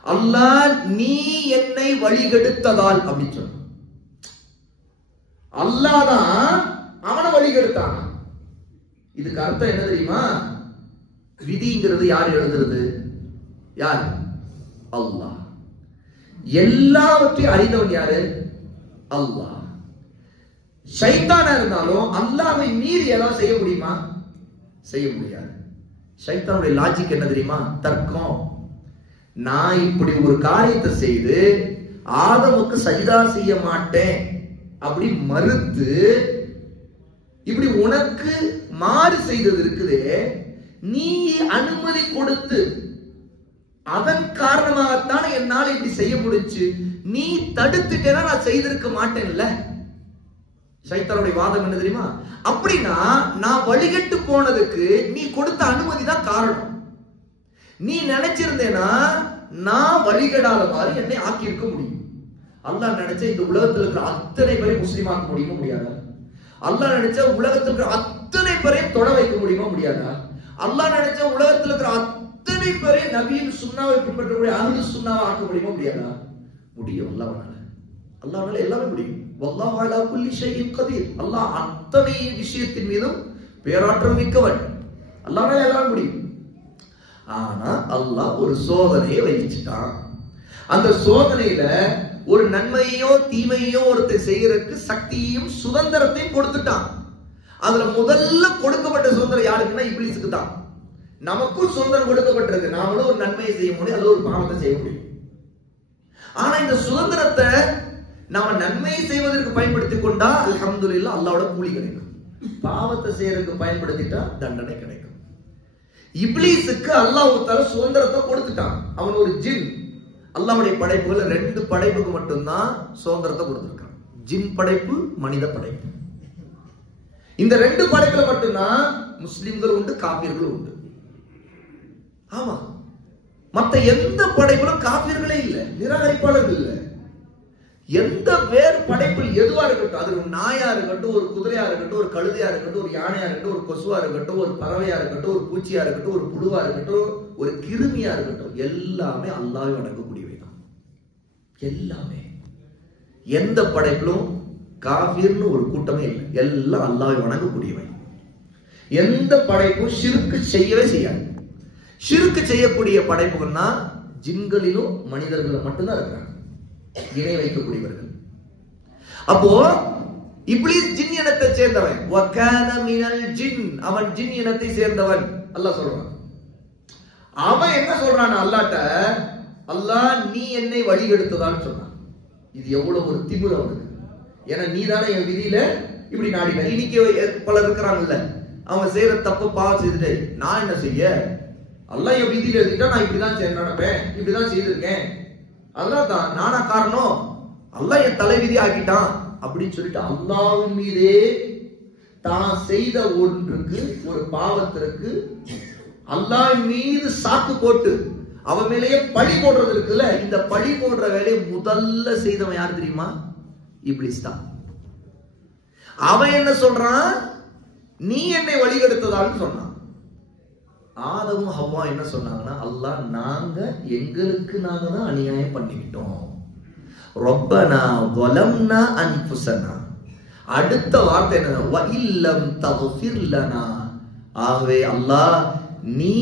அல்லாஹ் நீ என்னை வழிகெடுத்ததால் அப்படின்னு சொன்னான். அல்லாஹ் தான் அவனை வழிகெடுத்தான். இதுக்கு அர்த்தம் என்ன தெரியுமா? விதிங்கிறது யார் எழுதுறது? யார்? அல்லாஹ். எல்லாவற்றையும் அறிந்தவன் யாரு? அல்லாஹ். ஷைத்தானா இருந்தாலும் அல்லாஹ்வை மீறி ஏதாவது செய்ய முடியுமா? செய்ய முடியாது. ஷைத்தானுடைய லாஜிக் என்ன தெரியுமா? தர்க்கம். நான் இப்படி ஒரு காரியத்தை செய்து ஆதமுக்கு சஜ்தா செய்ய மாட்டேன் அப்படி மறுத்து இப்படி உனக்கு மாறு செய்தது இருக்குதே, நீ அனுமதி கொடுத்து அதன் காரணமாகத்தான் என்னால இப்படி செய்ய முடிஞ்சு, நீ தடுத்துட்டேன்னா நான் செய்திருக்க மாட்டேன்ல. ஷைத்தானுடைய வாதம் என்ன தெரியுமா? அப்படின்னா நான் வழிகட்டு போனதுக்கு நீ கொடுத்த அனுமதி தான் காரணம். நீ நினைச்சிருந்தேனா நான் வழிகடாத மாதிரி என்னை ஆக்கி இருக்க முடியும். அல்லாஹ் நினைச்ச இந்த உலகத்தில் இருக்கிற அத்தனை பேரை முஸ்லீம் ஆக்க முடியுமா? முடியாதா? அல்லாஹ் நினைச்ச உலகத்தில் இருக்கிற அத்தனை பேரையும் தொட வைக்க முடியுமா? முடியாதா? அல்லாஹ் நினைச்ச உலகத்தில் இருக்கிற அத்தனை பேரை நபியின் சுன்னாவை பின்பற்றக்கூடிய அஹ்லு சுன்னாவை ஆக்க முடியுமா? முடியாதா? முடியும். அல்லாஹ்வால எல்லாமே முடியும். வல்லாஹு அலா குல்லி ஷைஇன் கதீர். அல்லாஹ் அத்தனை விஷயத்தின் மீதும் பேராற்றல் மிக்கவன். அல்லாஹ்வால எல்லாமே முடியும். ஆனா அல்லாஹ் ஒரு சோதனையை வச்சுட்டான். அந்த சோதனையில ஒரு நன்மையோ தீமையோ ஒருத்தர் செய்யறதுக்கு சக்தியையும் சுதந்திரத்தையும் கொடுத்துட்டான். அதுல முதல்ல கொடுக்கப்பட்ட சுதந்திரம் யாருக்குன்னா இப்லீஸுக்கு தான். நமக்கும் சுதந்திரம் கொடுக்கப்பட்டிருக்கு, நாமளும் ஒரு நன்மையை செய்ய முடியும், அல்லது ஒரு பாவத்தை செய்ய முடியும். ஆனா இந்த சுதந்திரத்தை நாம நன்மையை செய்வதற்கு பயன்படுத்தி கொண்டா அல்ஹம்துலில்லாஹ் அல்லாஹ்வோட கூலி கிடைக்கும். பாவத்தை செய்யறதுக்கு பயன்படுத்திட்டா தண்டனை கிடைக்கும். இப்லீஸுக்கு அல்லாஹ் தஆலா சுதந்திரத்தை கொடுத்துட்டான். அவன் ஒரு ஜின். அல்லாஹ்வுடைய படைப்புகள் 2 படைப்புக்கு மட்டும்தான் சுதந்திரத்தை கொடுத்திருக்கான். ஜின் படைப்பு, மனித படைப்பு. இந்த 2 படைப்புல மட்டும்தான் முஸ்லிம்கள் உண்டு, காபிர்கள் உண்டு. ஆமா, மத்த எந்த படைப்புலும் காபிர்களே இல்ல, நிராகரிப்பாளர்கள் இல்ல. எந்த வேறு படைப்பில் எதுவா இருக்கட்டும், அது ஒரு நாயா இருக்கட்டும், ஒரு குதிரையா இருக்கட்டும், ஒரு கழுதையா இருக்கட்டும், ஒரு யானையா இருக்கட்டும், ஒரு கொசுவா இருக்கட்டும், ஒரு பறவையா இருக்கட்டும், ஒரு பூச்சியா இருக்கட்டும், ஒரு புழுவா இருக்கட்டும், ஒரு கிருமியா இருக்கட்டும், எல்லாமே அல்லாஹ்வை வணங்கக்கூடியவைதான். எல்லாமே எந்த படைப்பிலும் காஃபிர்னு ஒரு கூட்டமே இல்லை, எல்லாம் அல்லாஹ்வை வணங்கக்கூடியவை. எந்த படைப்பும் ஷிர்க் செய்யவே செய்யாது. ஷிர்க் செய்யக்கூடிய படைப்புகள்னா ஜின்களிலும் மனிதர்களும் மட்டும்தான் இருக்கிறாங்க, இணை வைக்கக்கூடியவர்கள். அப்போ இப்லீஸ் ஜின் இனத்தை சேர்ந்தவன், வகான மினல் ஜின், அவன் ஜின் இனத்தை சேர்ந்தவன் அல்லாஹ் சொல்றான். அவன் என்ன சொல்றான் அல்லாஹ்ட்ட, அல்லாஹ் நீ என்னை வழி எடுத்ததான்னு சொன்னான். இது எவ்வளவு ஒரு திமிரு அவனுக்கு. ஏன்னா நீ தானே என் விதியில இப்படி நாடின. இன்னைக்கு பலர் இருக்கிறாங்கல்ல, அவங்க செய்யற தப்பு பாவம் செய்துட்டு நான் என்ன செய்ய, அல்லாஹ் என் விதியில எழுதிட்டா நான் இப்படிதான் நடப்பேன், இப்படிதான் செய்திருக்கேன், அதெல்லாம் தான் நானா காரணம், அல்லாஹ் என் தலைவிதி ஆக்கிட்டான் அப்படின்னு சொல்லிட்டு அல்லாஹ்வின் மீதே தான் செய்த ஒன்றுக்கு, ஒரு பாவத்திற்கு அல்லாஹ் மீது சாக்கு போட்டு அவன் மேலேயே பழி போடுறது இருக்குல்ல, இந்த பழி போடுற வேலையை முதல்ல செய்தவன் யார் தெரியுமா? இப்லீஸ் தான். அவன் என்ன சொல்றான், நீ என்னை வழிகெடுத்ததான்னு சொன்னான். ஆதமும் ஹவ்வா என்ன சொன்னாங்கன்னா, அல்லாஹ் நாங்க எங்களுக்கு நாங்க தான் அநியாயம் பண்ணிக்கிட்டோம், ரப்பனா வலம்னா அன்ஃபுஸனா. அடுத்த வார்த்தை என்ன, வ இல்லம் தக்ஃபிர் லனா, ஆகவே அல்லாஹ் நீ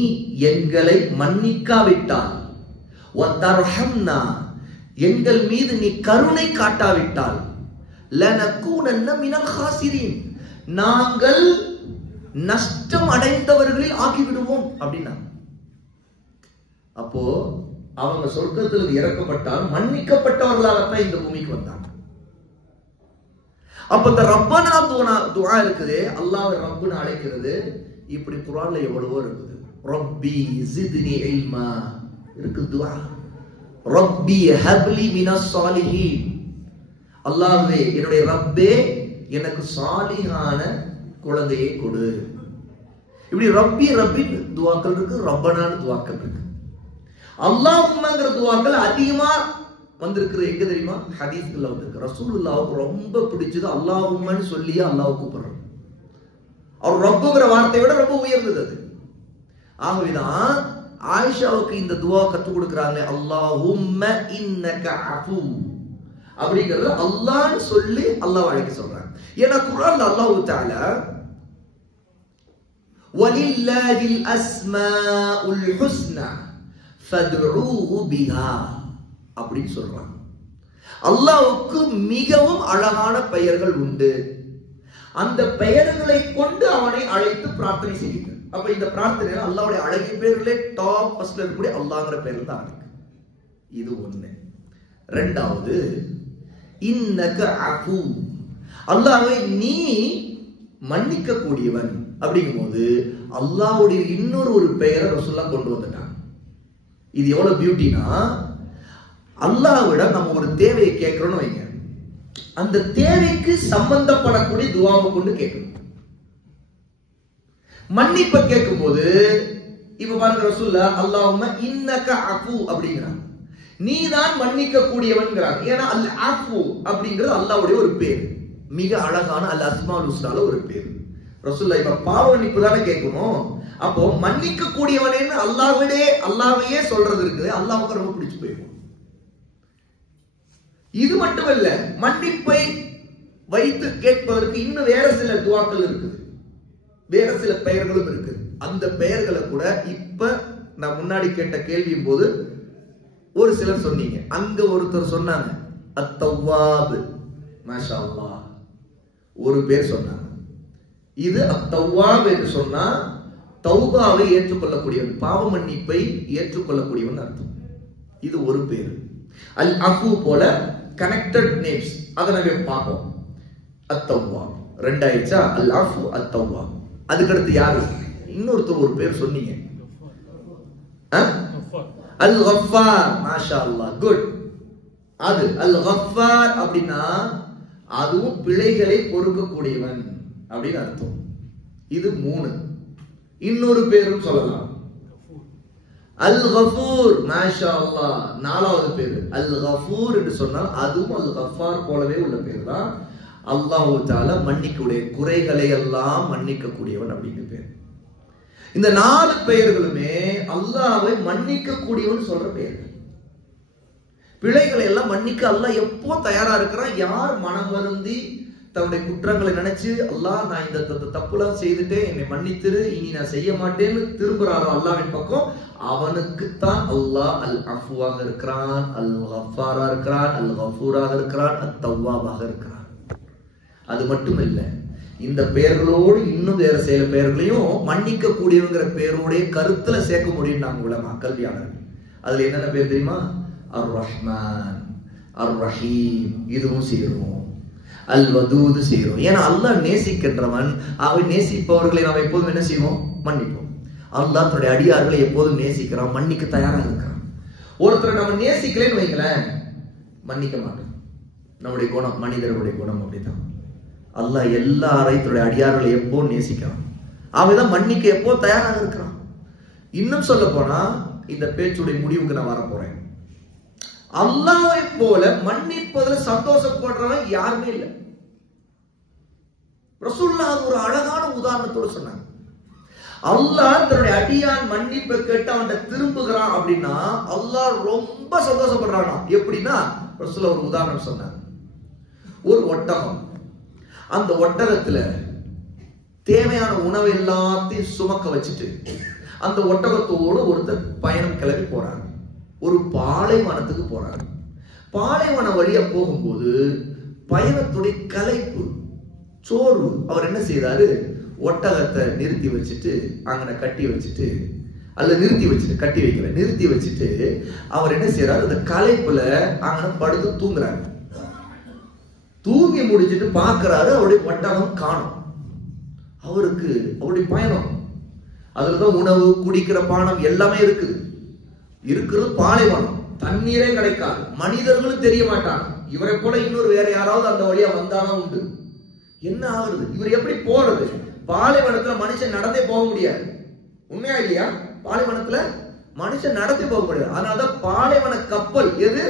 எங்களை மன்னிக்காவிட்டால், வ தர்ஹம்னா எங்கள் மீது நீ கருணை காட்டாவிட்டால், லனகூனன்ன மினல் காசிரீன் நாங்கள் நஷ்டம் அடைந்தவர்களில் ஆகிவிடுவோம் அப்படின்னா. அப்போ அவங்க சொர்க்கத்தில் இறக்கப்பட்டால் மன்னிக்கப்பட்டவர்களாகத்தான் இந்த பூமிக்கு வந்தாங்க. அப்ப இந்த ரப்பனா துஆ இருக்குது, அல்லாஹ்வை ரப்புன்னு அழைக்கிறது. இப்படி குர்ஆன்ல எவ்வளவோ இருக்குது. ரப்பி ஜித்னி இல்மா இருக்கு துஆ. ரப்பி ஹப்லி மினஸ் சாலிஹீன், அல்லாஹ்வே என்னுடைய ரப்பே எனக்கு சாலிஹான குழந்தையை கொடு. இப்படி ரப்பி ரப்பி துவாக்கள் இருக்கு, ரப்பனான துவாக்கள் இருக்கு. அல்லாஹும்மங்கிற துவாக்கள் அதிகமா வந்திருக்கிறது எங்க தெரியுமா? ஹதீஸ்ல வந்திருக்கு. ரசூலுல்லாஹ்வுக்கு ரொம்ப பிடிச்சது அல்லாஹும்மன்னு சொல்லியே அல்லாஹ் கூப்பிடுறார். அவர் ரப்புங்கிற வார்த்தையை விட ரொம்ப உயர்ந்தது அது. ஆகவேதான் ஆயிஷாவுக்கு இந்த துவா கற்றுக் கொடுக்கிறாங்க. அல்லாஹும்ம இன்னக அஃபூ அப்படிங்கிறது அல்லாஹ்னு சொல்லி அல்லாஹ் அழைக்க சொல்றாங்க. ஏன்னா குர்ஆன்ல அல்லாஹ் தஆலா வலில்லாஹில் அஸ்மாஉல் ஹுஸ்னா ஃபத்ஊஹு பிஹா அப்படின்னு சொல்றாங்க. அல்லாஹ்வுக்கு மிகவும் அழகான பெயர்கள் உண்டு, அந்த பெயர்களை கொண்டு அவனை அழைத்து பிரார்த்தனை செய்யுங்கள். அப்ப இந்த பிரார்த்தனையில அல்லாஹ்வுடைய அழகிய பெயர்களே டாப் ஃபர்ஸ்ட்ல இருக்கக்கூடிய அல்லாஹ்ங்கற பெயர்ல தான் இருக்கு. இது ஒண்ணு. இரண்டாவது, இன்னக அஃபூ, அல்லாஹ்வை நீ மன்னிக்க கூடியவன் அப்படிங்கும்போது அல்லாஹ்வுடைய இன்னொரு ஒரு பெயரை ரசூலுல்லாஹ் கொண்டு வந்துட்டாங்க. இது எவ்வளவு பியூட்டினா, அல்லாஹ்விடம் நம்ம ஒரு தேவையை கேட்கிறோம்னு வைங்க, அந்த தேவைக்கு சம்பந்தப்படக்கூடிய துஆவை கொண்டு கேட்கணும். மன்னிப்பை கேட்கும் போது இப்ப பாருங்க, ரசூலுல்லாஹ் அல்லாஹும்ம இன்னக அஃபூ அப்படிங்கிறாங்க, நீதான் மன்னிக்க கூடியவன்கிறாங்க. ஏன்னா அல் அஃபூ அப்படிங்கிறது அல்லாஹ்வுடைய ஒரு பேர், மிக அழகான அல் அஸ்மாஉல் ஹுஸ்னால ஒரு பேர். ரசூலுல்லாஹ் இப்ப பாவ மன்னிப்பு தானே கேட்கணும், அப்போ மன்னிக்க கூடியவனேன்னு அல்லாஹ்வையே சொல்றது இருக்குது. அல்லாஹ்வுக்கு ரொம்ப பிடிச்சு போயிடும். இது மட்டுமல்ல, மன்னிப்பை வைத்து கேட்பதற்கு இன்னும் வேற சில துஆக்கள் இருக்குது, வேற சில பெயர்களும் இருக்குது. அந்த பெயர்களை கூட இப்ப நான் முன்னாடி கேட்ட கேள்வியும் போது ஒரு சிலர் சொன்னீங்க. அங்க ஒருத்தர் சொன்னாங்க அத்தவ்வாப். மாஷா அல்லாஹ், ஒரு பேர் சொன்னாங்க. இது அத்தவ்வாப் என்று சொன்னா தௌபாவை ஏற்றுக்கொள்ளக்கூடியவன், பாவ மன்னிப்பை ஏற்றுக்கொள்ளக்கூடியவன் அர்த்தம். இது ஒரு பேர். அல் அஃபு போல கனெக்டட் நேம்ஸ், அதை நம்ம பார்ப்போம். அத்தவ்வாப் ரெண்டாயிடுச்சா? அல் அஃபு அத்தவ்வாப். அதுக்கடுத்து யாரு? இன்னொருத்தர் ஒரு பேர் சொன்னீங்க, அல் கஃபார். மாஷா அல்லாஹ், குட். அது அல் கஃபார் அப்படின்னா அதுவும் பிழைகளை பொறுக்கக்கூடியவன் அப்படின்னு அர்த்தம். இது 3. இன்னொரு பேரும் சொல்லலாம், அல் கஃபூர். மாஷா அல்லாஹ், 4வது பேரு அல் கஃபூர் என்று சொன்னால் அதுவும் அல் கஃபார் போலவே உள்ள பேர் தான். அல்லாஹ் தஆலா மன்னிக்கக்கூடிய குறைகளை எல்லாம் மன்னிக்க கூடியவன் அப்படின்னு பேர். இந்த 4 பெயர்களுமே அல்லாஹ்வை மன்னிக்க கூடியவன் சொல்ற பெயர்கள். பிழைகளை எல்லாம் மன்னிக்க அல்லாஹ் எப்போ தயாரா இருக்கிறான். யார் மனம் வருந்தி தன்னுடைய குற்றங்களை நினைச்சு அல்லாஹ் நான் இந்த தப்புலாம் செய்துட்டேன், என்னை மன்னித்திரு, இனி நான் செய்ய மாட்டேன்னு திரும்புறாரோ அல்லாஹ்வின் பக்கம், அவனுக்குத்தான் அல்லாஹ் அல் அஃபுவாக இருக்கிறான், அல் கஃபாரா இருக்கிறான், அல் கஃபூராக இருக்கிறான், அத் தவ்வாபாக இருக்கிறான். அது மட்டும் இல்லை, இந்த பெயர்களோடு இன்னும் வேற சில பெயர்களையும் மன்னிக்க கூடியவங்கிற பெயரோடைய கருத்துல சேர்க்க முடியும். நாங்க உலமா கல்வியாளர்கள் அதுல என்னென்ன பேர் தெரியுமா? அர் ரஹ்மான், அர் ரஹீம், இதுவும் செய்யறோம். அல் வதூத் செய்யறோம். ஏன்னா அல்லாஹ் நேசிக்கின்றவன். அவை நேசிப்பவர்களை நாம் எப்போதும் என்ன செய்வோம்? மன்னிப்போம். அல்லாஹ் தன்னுடைய அடியார்களை எப்போதும் நேசிக்கிறான், மன்னிக்க தயாராக இருக்கிறான். ஒருத்தரை நம்ம நேசிக்கலன்னு வைங்களேன், மன்னிக்க மாட்டோம். நம்முடைய குணம், மனிதர்களுடைய குணம் அப்படித்தான். அல்லாஹ் எல்லாரையும் தன்னுடைய அடியார்களை எப்போ நேசிக்கிறான், அவதான் மன்னிக்க எப்போ தயாராக இருக்கிறான். இன்னும் சொல்ல போனா இந்த பேச்சுடைய முடிவுக்கு நான் வர போறேன். அல்லாஹ்வை போல மன்னிப்பதில் சந்தோஷப்படுறவன் யாருமே இல்லை. ரசூலுல்லாஹ் ஒரு அழகான உதாரணத்தோடு சொன்னாங்க. அல்லாஹ் தன்னுடைய அடியான் மன்னிப்பை கேட்டு அவன் திரும்புகிறான் அப்படின்னா அல்லாஹ் ரொம்ப சந்தோஷப்படுறானா. எப்படின்னா ரசூலுல்லாஹ் ஒரு உதாரணம் சொன்னாங்க. ஒரு ஒட்டகம், அந்த ஒட்டகத்துல தேவையான உணவு எல்லாத்தையும் சுமக்க வச்சுட்டு அந்த ஒட்டகத்தோடு ஒருத்தர் பயணம் கிளம்பி போறாங்க. ஒரு பாலைவனத்துக்கு போறாங்க. பாலைவன வழியா போகும்போது பயணத்துடைய களைப்பு, சோர்வு, அவர் என்ன செய்தாரு? ஒட்டகத்தை நிறுத்தி வச்சுட்டு அங்கன கட்டி வச்சுட்டு, அல்ல நிறுத்தி வச்சுட்டு, கட்டி வைக்கல, நிறுத்தி வச்சுட்டு அவர் என்ன செய்யறாரு? அந்த களைப்புல அங்கன படுத்து தூங்குறாரு. தூங்கி முடிச்சுட்டு பாக்குறாரு, அவருடைய ஒட்டகம் காணும். அவருக்கு அவருடைய பயணம், அதுலதான் உணவு, குடிக்கிற பானம் எல்லாமே இருக்குது. இருக்கிறது பாலைவனம், தண்ணீரே கிடைக்காது, மனிதர்களும் தெரிய மாட்டாங்க. இவரை போல இன்னொரு வேற யாராவது அந்த வழியா வந்தாலும் உண்டு. என்ன ஆகுறது? இவர் எப்படி போறது? பாலைவனத்துல மனுஷன் நடந்தே போக முடியாது. உண்மையா இல்லையா? பாலைவனத்துல மனுஷன் நடந்தே போக முடியாது. அதனாலதான் பாலைவன கப்பல் எது?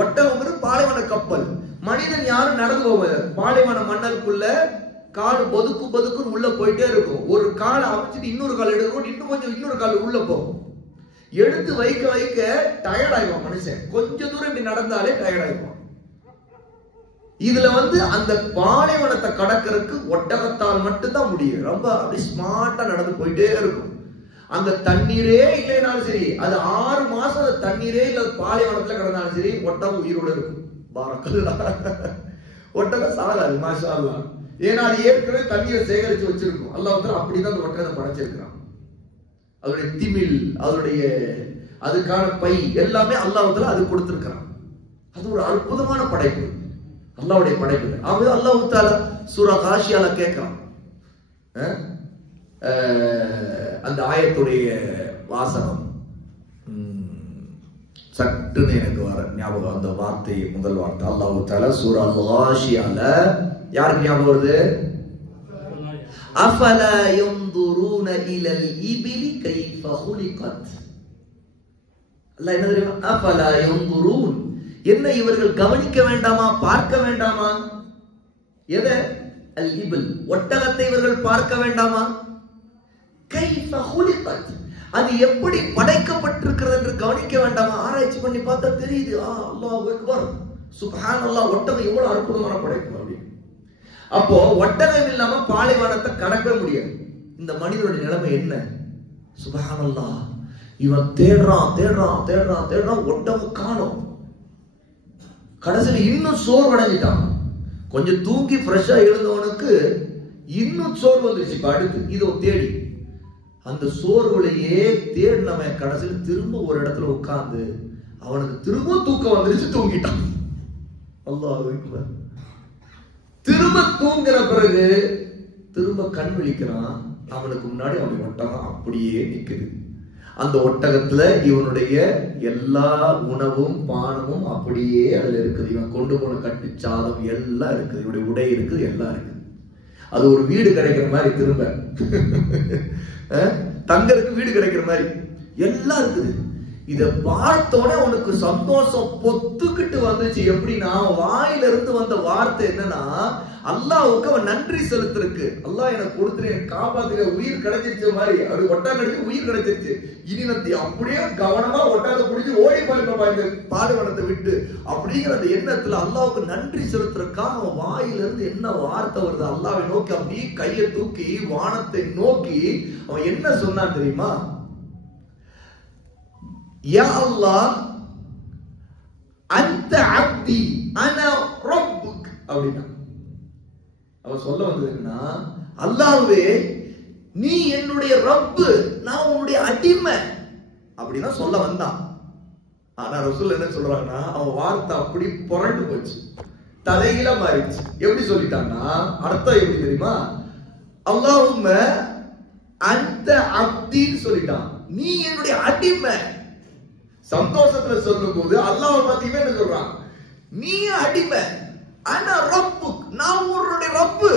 ஒட்டகம் பாலைவன கப்பல். மனிதன் யாரும் நடந்து போவது. பாலைவன மன்னருக்குள்ள கால் பொதுக்கு உள்ள போயிட்டே இருக்கும். ஒரு கால் அமைச்சிட்டு இன்னொரு கால் எடுக்கும், இன்னொரு கால் உள்ள போகும். எடுத்து வைக்க டயர்ட் ஆயிடுவான் மனுஷன். கொஞ்ச தூரம் இப்படி நடந்தாலே டயர்ட் ஆயிடுவான். இதுல அந்த பாலைவனத்தை கடக்கிறதுக்கு ஒட்டகத்தால் மட்டும்தான் முடியும். ரொம்ப அப்படி ஸ்மார்ட்டா நடந்து போயிட்டே இருக்கும். அந்த தண்ணீரே இல்லைனாலும் சரி, அது 6 மாசம் அந்த தண்ணீரே இல்ல பாலைவனத்துல கிடந்தாலும் சரி, ஒட்டகம் உயிரோட இருக்கும். ஒட்டகம் சாகாது. மாஷா அல்லாஹ். ஏன்னா அது ஏற்கனவே தண்ணீரை சேகரிச்சு வச்சிருக்கும். அல்லாஹ் அப்படிதான் அந்த ஒட்டகத்தை படைச்சிருக்கிறான். அதோடைய திமில், அதோடைய அதுக்கான பை எல்லாமே அல்லாஹ் அது கொடுத்திருக்கிறான். அது ஒரு அற்புதமான படைப்பு, அல்லாஹ்வுடைய படைப்பு. அது அல்லாஹ் தஆலா சூரா காஷியால கேட்கிறான். அந்த ஆயத்துடைய வாசகம் சட்டுன்னு எனக்கு வர ஞாபகம். அந்த வார்த்தை, முதல் வார்த்தை அல்லாஹ் தஆலா சூரா காஷியால யாருக்கு ஞாபகம் வருது? அஃபலா யன்துரூன இலல் இபிலி கைஃப குலிகத். அல்லாஹ் என்ன தெரியுமா? அஃபலா யன்துரூன், என்ன இவர்கள் கவனிக்க வேண்டாமா, பார்க்க வேண்டாமா? எதை? அல் இபில், ஒட்டகத்தை இவர்கள் பார்க்க வேண்டாமா? கைஃப குலிகத், அது எப்படி படைக்கப்பட்டிருக்கிறது என்று கவனிக்க வேண்டாமா? ஆராய்ச்சி பண்ணி பார்த்தா தெரியுது. அல்லாஹ் அக்பர், சுப்ஹானல்லாஹ், ஒட்டகம் எவ்வளவு அற்புதமான படைப்பு அப்படி. அப்போ ஒட்டகம் இல்லாம பாலைவனத்தை கடக்க முடியாது. இந்த மனிதனுடைய நிலைமை என்ன? சுப்ஹானல்லாஹ். இவன் தேடுறான் தேடுறான் தேடுறான் தேடுறான், ஒட்டகம் காணோம். கடைசியில் இன்னும் சோர்வடைஞ்சிட்டான். கொஞ்சம் தூங்கி ஃப்ரெஷ்ஷா எழுந்தவனுக்கு இன்னும் சோர்வு வந்துருச்சு. இப்ப அடுத்து இதோ தேடி அந்த சோர்வுலையே தேடினவன் கடைசியில் திரும்ப ஒரு இடத்துல உட்கார்ந்து அவனுக்கு திரும்ப தூக்கம் வந்துருச்சு, தூங்கிட்டான். அல்லாஹ் அக்பர். திரும்ப தூங்குற பிறகு திரும்ப கண் விழிக்கிறான். அவனுக்கு முன்னாடி அவனுடைய ஒட்டகம் அப்படியே நிக்குது. அந்த ஒட்டகத்துல இவனுடைய எல்லா உணவும் பானமும் அப்படியே அதுல இருக்குது. இவன் கொண்டு போன கட்டு சாதம் எல்லாம் இருக்குது, இவனுடைய உடை இருக்குது, எல்லாம் இருக்குது. அது ஒரு வீடு கிடைக்கிற மாதிரி, திரும்ப தங்கருக்கு வீடு கிடைக்கிற மாதிரி எல்லாம் இருக்குது. இத பார்த்தோட உனக்கு சந்தோஷம் பொத்துக்கிட்டு வந்துச்சு. எப்படின்னா, வாயில இருந்து வந்த வார்த்தை என்னன்னா, அல்லாஹ்வுக்கு அவன் நன்றி செலுத்திருக்கு. அல்லாஹ் எனக்கு கொடுத்துரு, எனக்கு காப்பாத்துக்க, உயிர் கிடைச்சிருச்சு மாதிரி. அது ஒட்டகம் கிடைச்சு உயிர் கிடைச்சிருச்சு. இனி நான் அப்படியே கவனமா ஒட்டகத்தை பிடிச்சி ஓடி போயிருப்பா இந்த பாடுவனத்தை விட்டு அப்படிங்கிற அந்த எண்ணத்துல அல்லாஹ்வுக்கு நன்றி செலுத்துறதுக்காக அவன் வாயில இருந்து என்ன வார்த்தை வருது, அல்லாஹ்வை நோக்கி அப்படியே கையை தூக்கி வானத்தை நோக்கி அவன் என்ன சொன்னான் தெரியுமா? யா அல்லாஹ் அன்த அப்தி அனா ரப்புக் அப்படினா. அவன் சொல்ல வந்ததுன்னா, அல்லாஹ்வே நீ என்னுடைய ரப்பு, நான் உன்னுடைய அடிமை அப்படின்னா சொல்ல வந்தான். ஆனா ரசூல் என்ன சொல்றாங்கன்னா, அவன் வார்த்தை அப்படி புரண்டு போச்சு, தலையில மாறிடுச்சு. எப்படி சொல்லிட்டான்னா, அர்த்தம் எப்படி தெரியுமா? அல்லாஹும்ம அன்த அப்தின்னு சொல்லிட்டான், நீ என்னுடைய அடிமை. சந்தோஷத்துல சொல்லும் போது அல்லாஹ் பாத்தீங்கன்னா என்ன சொல்றான்? நீ அடிமை, ஆனா ரப்பு, நான் உன்னுடைய ரப்பு.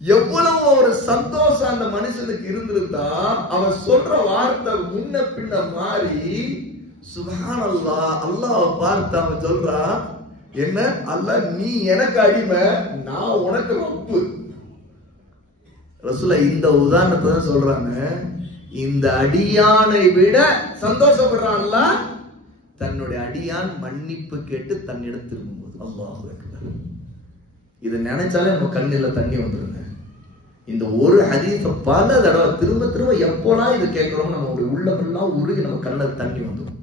எவ்வளவு ஒரு சந்தோஷம் அந்த மனுஷனுக்கு இருந்திருந்தா, அவன் சொல்ற வார்த்தை முன்ன பின்ன மாறி, சுப்ஹானல்லாஹ். அல்லாஹ் பார்த்து அவன் சொல்றான், என்ன? அல்லாஹ் நீ எனக்கு அடிமை, நான் உனக்கு ரப்பு. ரசூலுல்லாஹ் இந்த உதாரணத்தை தான் சொல்றாங்க. இந்த அடியானை விட சந்தோஷப்படுறான் அல்லாஹ் தன்னுடைய அடியான் மன்னிப்பு கேட்டு தன்னிடம் திரும்பும்போது. அல்லாஹ் அக்பர். இதை நினைச்சாலே நம்ம கண்ணில் தண்ணி வந்துருங்க. இந்த ஒரு ஹதீஸ பல தடவை திரும்ப திரும்ப எப்போலாம் இதை கேட்கிறோம், நம்மளுடைய உள்ளமெல்லாம் உருகி நம்ம கண்ணில் தண்ணி வந்துடும்.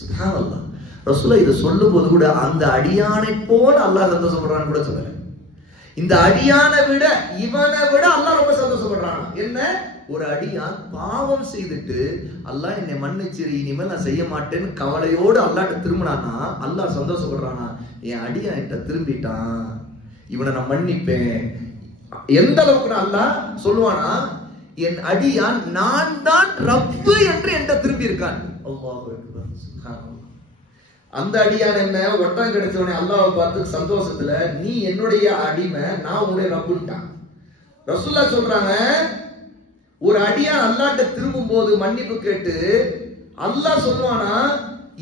சுப்ஹானல்லாஹ். ரசூலுல்லாஹ் இதை சொல்லும் போது கூட அந்த அடியானை போல அல்லாஹ் சந்தோஷப்படுறான்னு கூட சொல்லல. இந்த அடியானை விட, இவனை விட அல்லாஹ் ரொம்ப சந்தோஷப்படுறான். என்ன? ஒரு அடியான் பாவம் செய்துட்டு அல்லாஹ் என்னை மன்னிச்சிரு, இனிமேல் நான் செய்ய மாட்டேன்னு கவலையோடு அல்லாஹ்ட்ட திரும்பினானா, அல்லாஹ் சந்தோஷப்படுறானா, என் அடியான் என்கிட்ட திரும்பிட்டான், இவனை நான் மன்னிப்பேன். எந்த அளவுக்கு அல்லாஹ் சொல்லுவானா, என் அடியான் நான் தான் ரப்பு என்று என்கிட்ட திரும்பி இருக்கான். அல்லாஹ் அக்பர். சுப்ஹானல்லாஹ். அந்த அடியான் என்ன, ஒட்டம் கிடைச்சவனே அல்லாஹ்வை பார்த்து சந்தோஷத்துல, நீ என்னுடைய அடிமை, நான் உன்னுடைய ரப்புன்ட்டான். ரசூலுல்லாஹ் சொல்றாங்க, ஒரு அடியான் அல்லாஹ்ட்ட திரும்பும் போது மன்னிப்பு கேட்டு அல்லாஹ் சொல்லுவானா,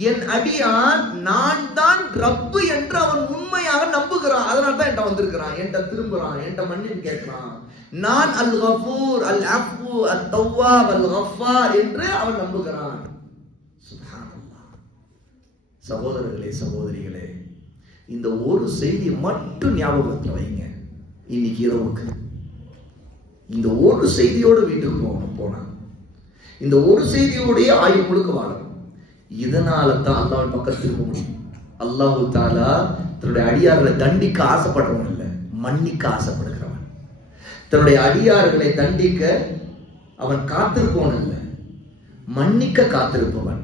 என் அடியான் நான் தான் ரப்பு என்று அவன் உண்மையாக நம்புகிறான், அதனால தான் என்கிட்ட வந்திருக்கிறான், என்கிட்ட திரும்புறான், என்கிட்ட மன்னிப்பு கேட்கிறான். நான் அல் கஃபூர் அல் அஃபு அல் தவ்வாப் அல் கஃபார் என்று அவன் நம்புகிறான். சுப்ஹானல்லாஹ். சகோதரர்களே, சகோதரிகளே, இந்த ஒரு செய்தி மட்டும் ஞாபகத்தில் வைங்க. இன்னைக்கு இரவுக்கு இந்த ஒரு செய்தியோடு வீட்டுக்கு போனா, இந்த ஒரு செய்தியோடைய ஆயுள் முழுக்க வாழணும். இதனால தான் அல்லாஹ்வின் பக்கத்தில் திரும்ப முடியும். அல்லாஹ் தஆலா தன்னுடைய அடியார்களை தண்டிக்க ஆசைப்படுறவன் இல்ல, மன்னிக்க ஆசைப்படுகிறவன். தன்னுடைய அடியார்களை தண்டிக்க அவன் காத்திருப்பவன் இல்ல, மன்னிக்க காத்திருப்பவன்.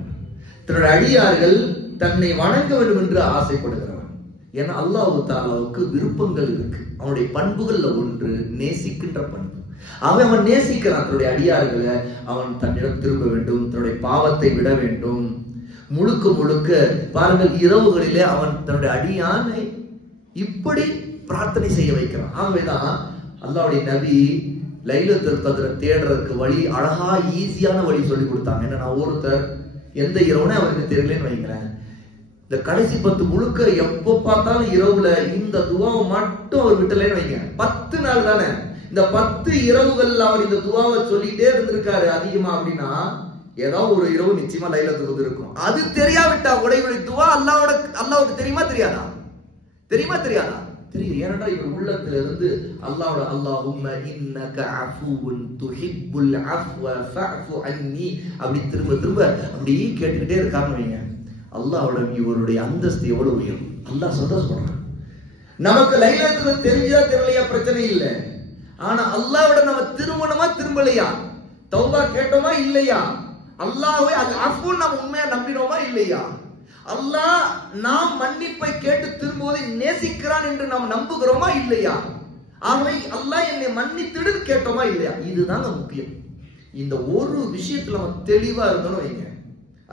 தன்னுடைய அடியார்கள் தன்னை வணங்க வேண்டும் என்று ஆசைப்படுகிறவன். ஏன்னா அல்லாஹ் தஆலாவுக்கு விருப்பங்கள் இருக்கு. அவனுடைய பண்புகள்ல ஒன்று நேசிக்கின்ற பண்பு. அவன் நேசிக்கிறான் தன்னுடைய அடியார்களை. அவன் தன்னிடம் திரும்ப வேண்டும், தன்னுடைய பாவத்தை விட வேண்டும். முழுக்க முழுக்க பாருங்கள், இரவுகளிலே அவன் தன்னுடைய அடியானை இப்படி பிரார்த்தனை செய்ய வைக்கிறான். ஆகவேதான் அல்லாஹ்வுடைய நபி லைலத்துல் கத்ரை தேடுறதுக்கு வழி அழகா ஈஸியான வழி சொல்லி கொடுத்தாங்க. என்னன்னா, ஒருத்தர் எந்த இரவுனே அவருக்கு தெரியலன்னு வைங்களேன், இந்த கடைசி 10 முழுக்க எப்போ பார்த்தாலும் இரவுல இந்த துவாவை மட்டும் அவர் விட்டலன்னு வைங்க, 10 நாள் தானே, இந்த 10 இரவுகள் அவர் இந்த துவாவை சொல்லிட்டே இருந்திருக்காரு அதிகமா அப்படின்னா, ஏதாவது ஒரு இரவு நிச்சயமா லைலத்துல் கத்ர் இருக்கும். அது தெரியாவிட்டா கூட இவருடைய துவா அல்லாஹ்வுக்கு தெரியுமா தெரியாதா? தெரியுமா தெரியாதா? தெரியும். ஏன்னா இவர் உள்ளத்துல இருந்து அல்லாஹ்வோட அல்லாஹும்ம இன்னக அஃபூன் துஹிப்புல் அஃவ ஃபஅஃபு அன்னி அப்படி திரும்ப திரும்ப அப்படி கேட்டுக்கிட்டே இருக்கான்னு வைங்க, அல்லாஹ்வோட இவருடைய அந்தஸ்து எவ்வளவு உயரும். அல்லாஹ் சந்தோஷப்படுறான். நமக்கு லைலத்துல் தெரிஞ்சா தெரியலையா பிரச்சனை இல்லை. ஆனா அல்லாஹ்வோட நம்ம திருமணமா திரும்பலையா, தௌபா கேட்டோமா இல்லையா, அல்லாஹ்வை அல் அஃபு நம்ம உண்மையா நம்பினோமா இல்லையா, அல்லாஹ் நாம் மன்னிப்பை கேட்டு திரும்புவதை நேசிக்கிறான் என்று நாம் நம்புகிறோமா இல்லையா, ஆகவே அல்லாஹ் என்னை மன்னித்திடு கேட்டோமா இல்லையா, இதுதாங்க முக்கியம். இந்த ஒரு விஷயத்துல நம்ம தெளிவா இருந்தோம்னு வைங்க,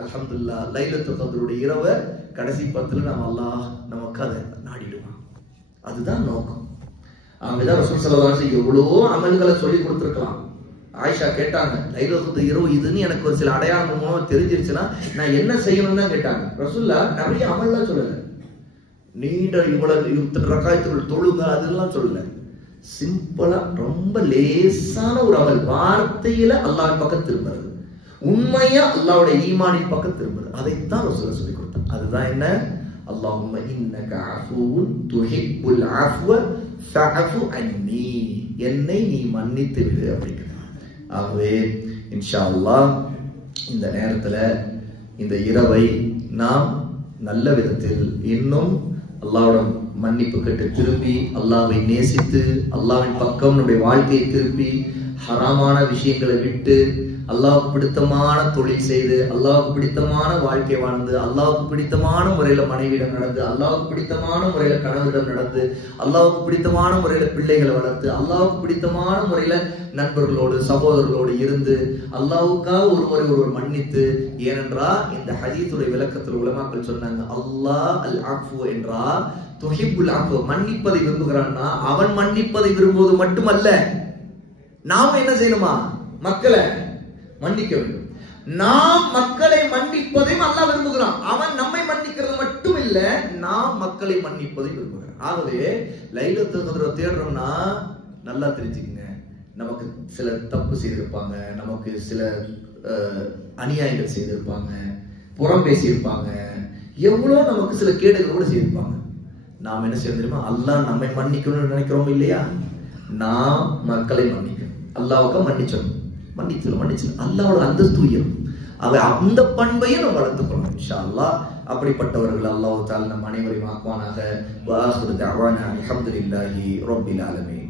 அல்ஹம்துலில்லாஹ் லைலத்துல் கத்ருடைய இரவை கடைசி 10ல நம்ம அல்லாஹ் நமக்கு அதை நாடிடுவான். அதுதான் நோக்கம். அங்கதான் ரசூல் ஸல்லல்லாஹு அலைஹி வஸல்லம் எவ்வளவோ அமல்களை சொல்லி கொடுத்திருக்கலாம். ஆயிஷா கேட்டாங்க, லைலத்துல் இரவு இதுன்னு எனக்கு ஒரு சில அடையாளம் மூலம் தெரிஞ்சிருச்சுன்னா நான் என்ன செய்யணும்னு தான் கேட்டாங்க. ரசூலுல்லாஹ் நிறைய அமல்லாம் சொல்லல, நீண்ட இவ்வளவு ரக்காயத்துக்குள் தொழுங்க அதெல்லாம் சொல்லல. சிம்பிளா ரொம்ப லேசான ஒரு அமல், வார்த்தையில அல்லாஹ்வின் பக்கம் திரும்புறது, உண்மையா அல்லாஹ்வுடைய ஈமானின் பக்கம் திரும்புறது, அதைத்தான் ரசூலுல்லாஹ் சொல்லி கொடுத்தாங்க. அதுதான் என்ன, அல்லாஹும்ம இன்னக அஃபூன் துஹிப்புல் அஃவ ஃபஅஃபு அன்னி, என்னை நீ மன்னித்து விடு அப்படிங்கிறது. ஆகவே இன்ஷா அல்லாஹ் இந்த நேரத்துல இந்த இரவை நாம் நல்ல விதத்தில் இன்னும் அல்லாஹ்வோட மன்னிப்பு கேட்டு திரும்பி அல்லாஹ்வை நேசித்து அல்லாஹ்வின் பக்கம் நம்முடைய வாழ்க்கையை திருப்பி ஹராமான விஷயங்களை விட்டு அல்லாஹ்வுக்கு பிடித்தமான தொழில் செய்து அல்லாஹ்வுக்கு பிடித்தமான வாழ்க்கை வாழ்ந்து அல்லாஹ்வுக்கு பிடித்தமான முறையில மனைவியிடம் நடந்து அல்லாஹ்வுக்கு பிடித்தமான முறையில கணவரிடம் நடந்து அல்லாஹ்வுக்கு பிடித்தமான முறையில பிள்ளைகளை வளர்த்து அல்லாஹ்வுக்கு பிடித்தமான முறையில நண்பர்களோடு சகோதரர்களோடு இருந்து அல்லாஹ்வுக்காக ஒருவர் மன்னித்து. ஏனென்றால் இந்த ஹதீஸுடைய விளக்கத்தில் உலமாக்கள் சொன்னாங்க, அல்லாஹ் அல் அஃபு என்றால் துஹிப்புல் அஃபு, மன்னிப்பதை விரும்புகிறான்னா அவன் மன்னிப்பதை விரும்புவது மட்டுமல்ல, நாம என்ன செய்யணுமா, மக்களை மன்னிக்க வேண்டும். நாம் மக்களை மன்னிப்பதையும் அல்லாஹ் விரும்புகிறான். அவன் நம்மை மன்னிக்கிறது மட்டும் இல்ல, நாம் மக்களை மன்னிப்பதை விரும்புகிறான். ஆகவே லைலத்துல் கத்ரை தேடுறோம்னா நல்லா தெரிஞ்சுக்கங்க, நமக்கு சில தப்பு செய்திருப்பாங்க, நமக்கு சில அநியாயங்கள் செய்திருப்பாங்க, புறம் பேசியிருப்பாங்க, எவ்வளவு நமக்கு சில கேடுகள் கூட செய்திருப்பாங்க. நாம் என்ன செய்ய தெரியுமா, அல்லாஹ் நம்மை மன்னிக்கணும்னு நினைக்கிறோம் இல்லையா, நாம் மக்களை மன்னிக்கணும். அல்லாஹ்வுக்கு மன்னிச்சோம், மன்னிச்சு அல்லாஹ்வோட அந்தஸ்து உயரும். அந்த பண்பையும் நம்ம வளர்த்துக்கணும் இன்ஷா அல்லாஹ். அப்படிப்பட்டவர்கள் அல்லாஹ் தஆலா நம் அனைவரையும் ஆக்குவானாக. வ ஆகிரு தஅவானா அல்ஹம்துலில்லாஹி ரப்பில் ஆலமீன்.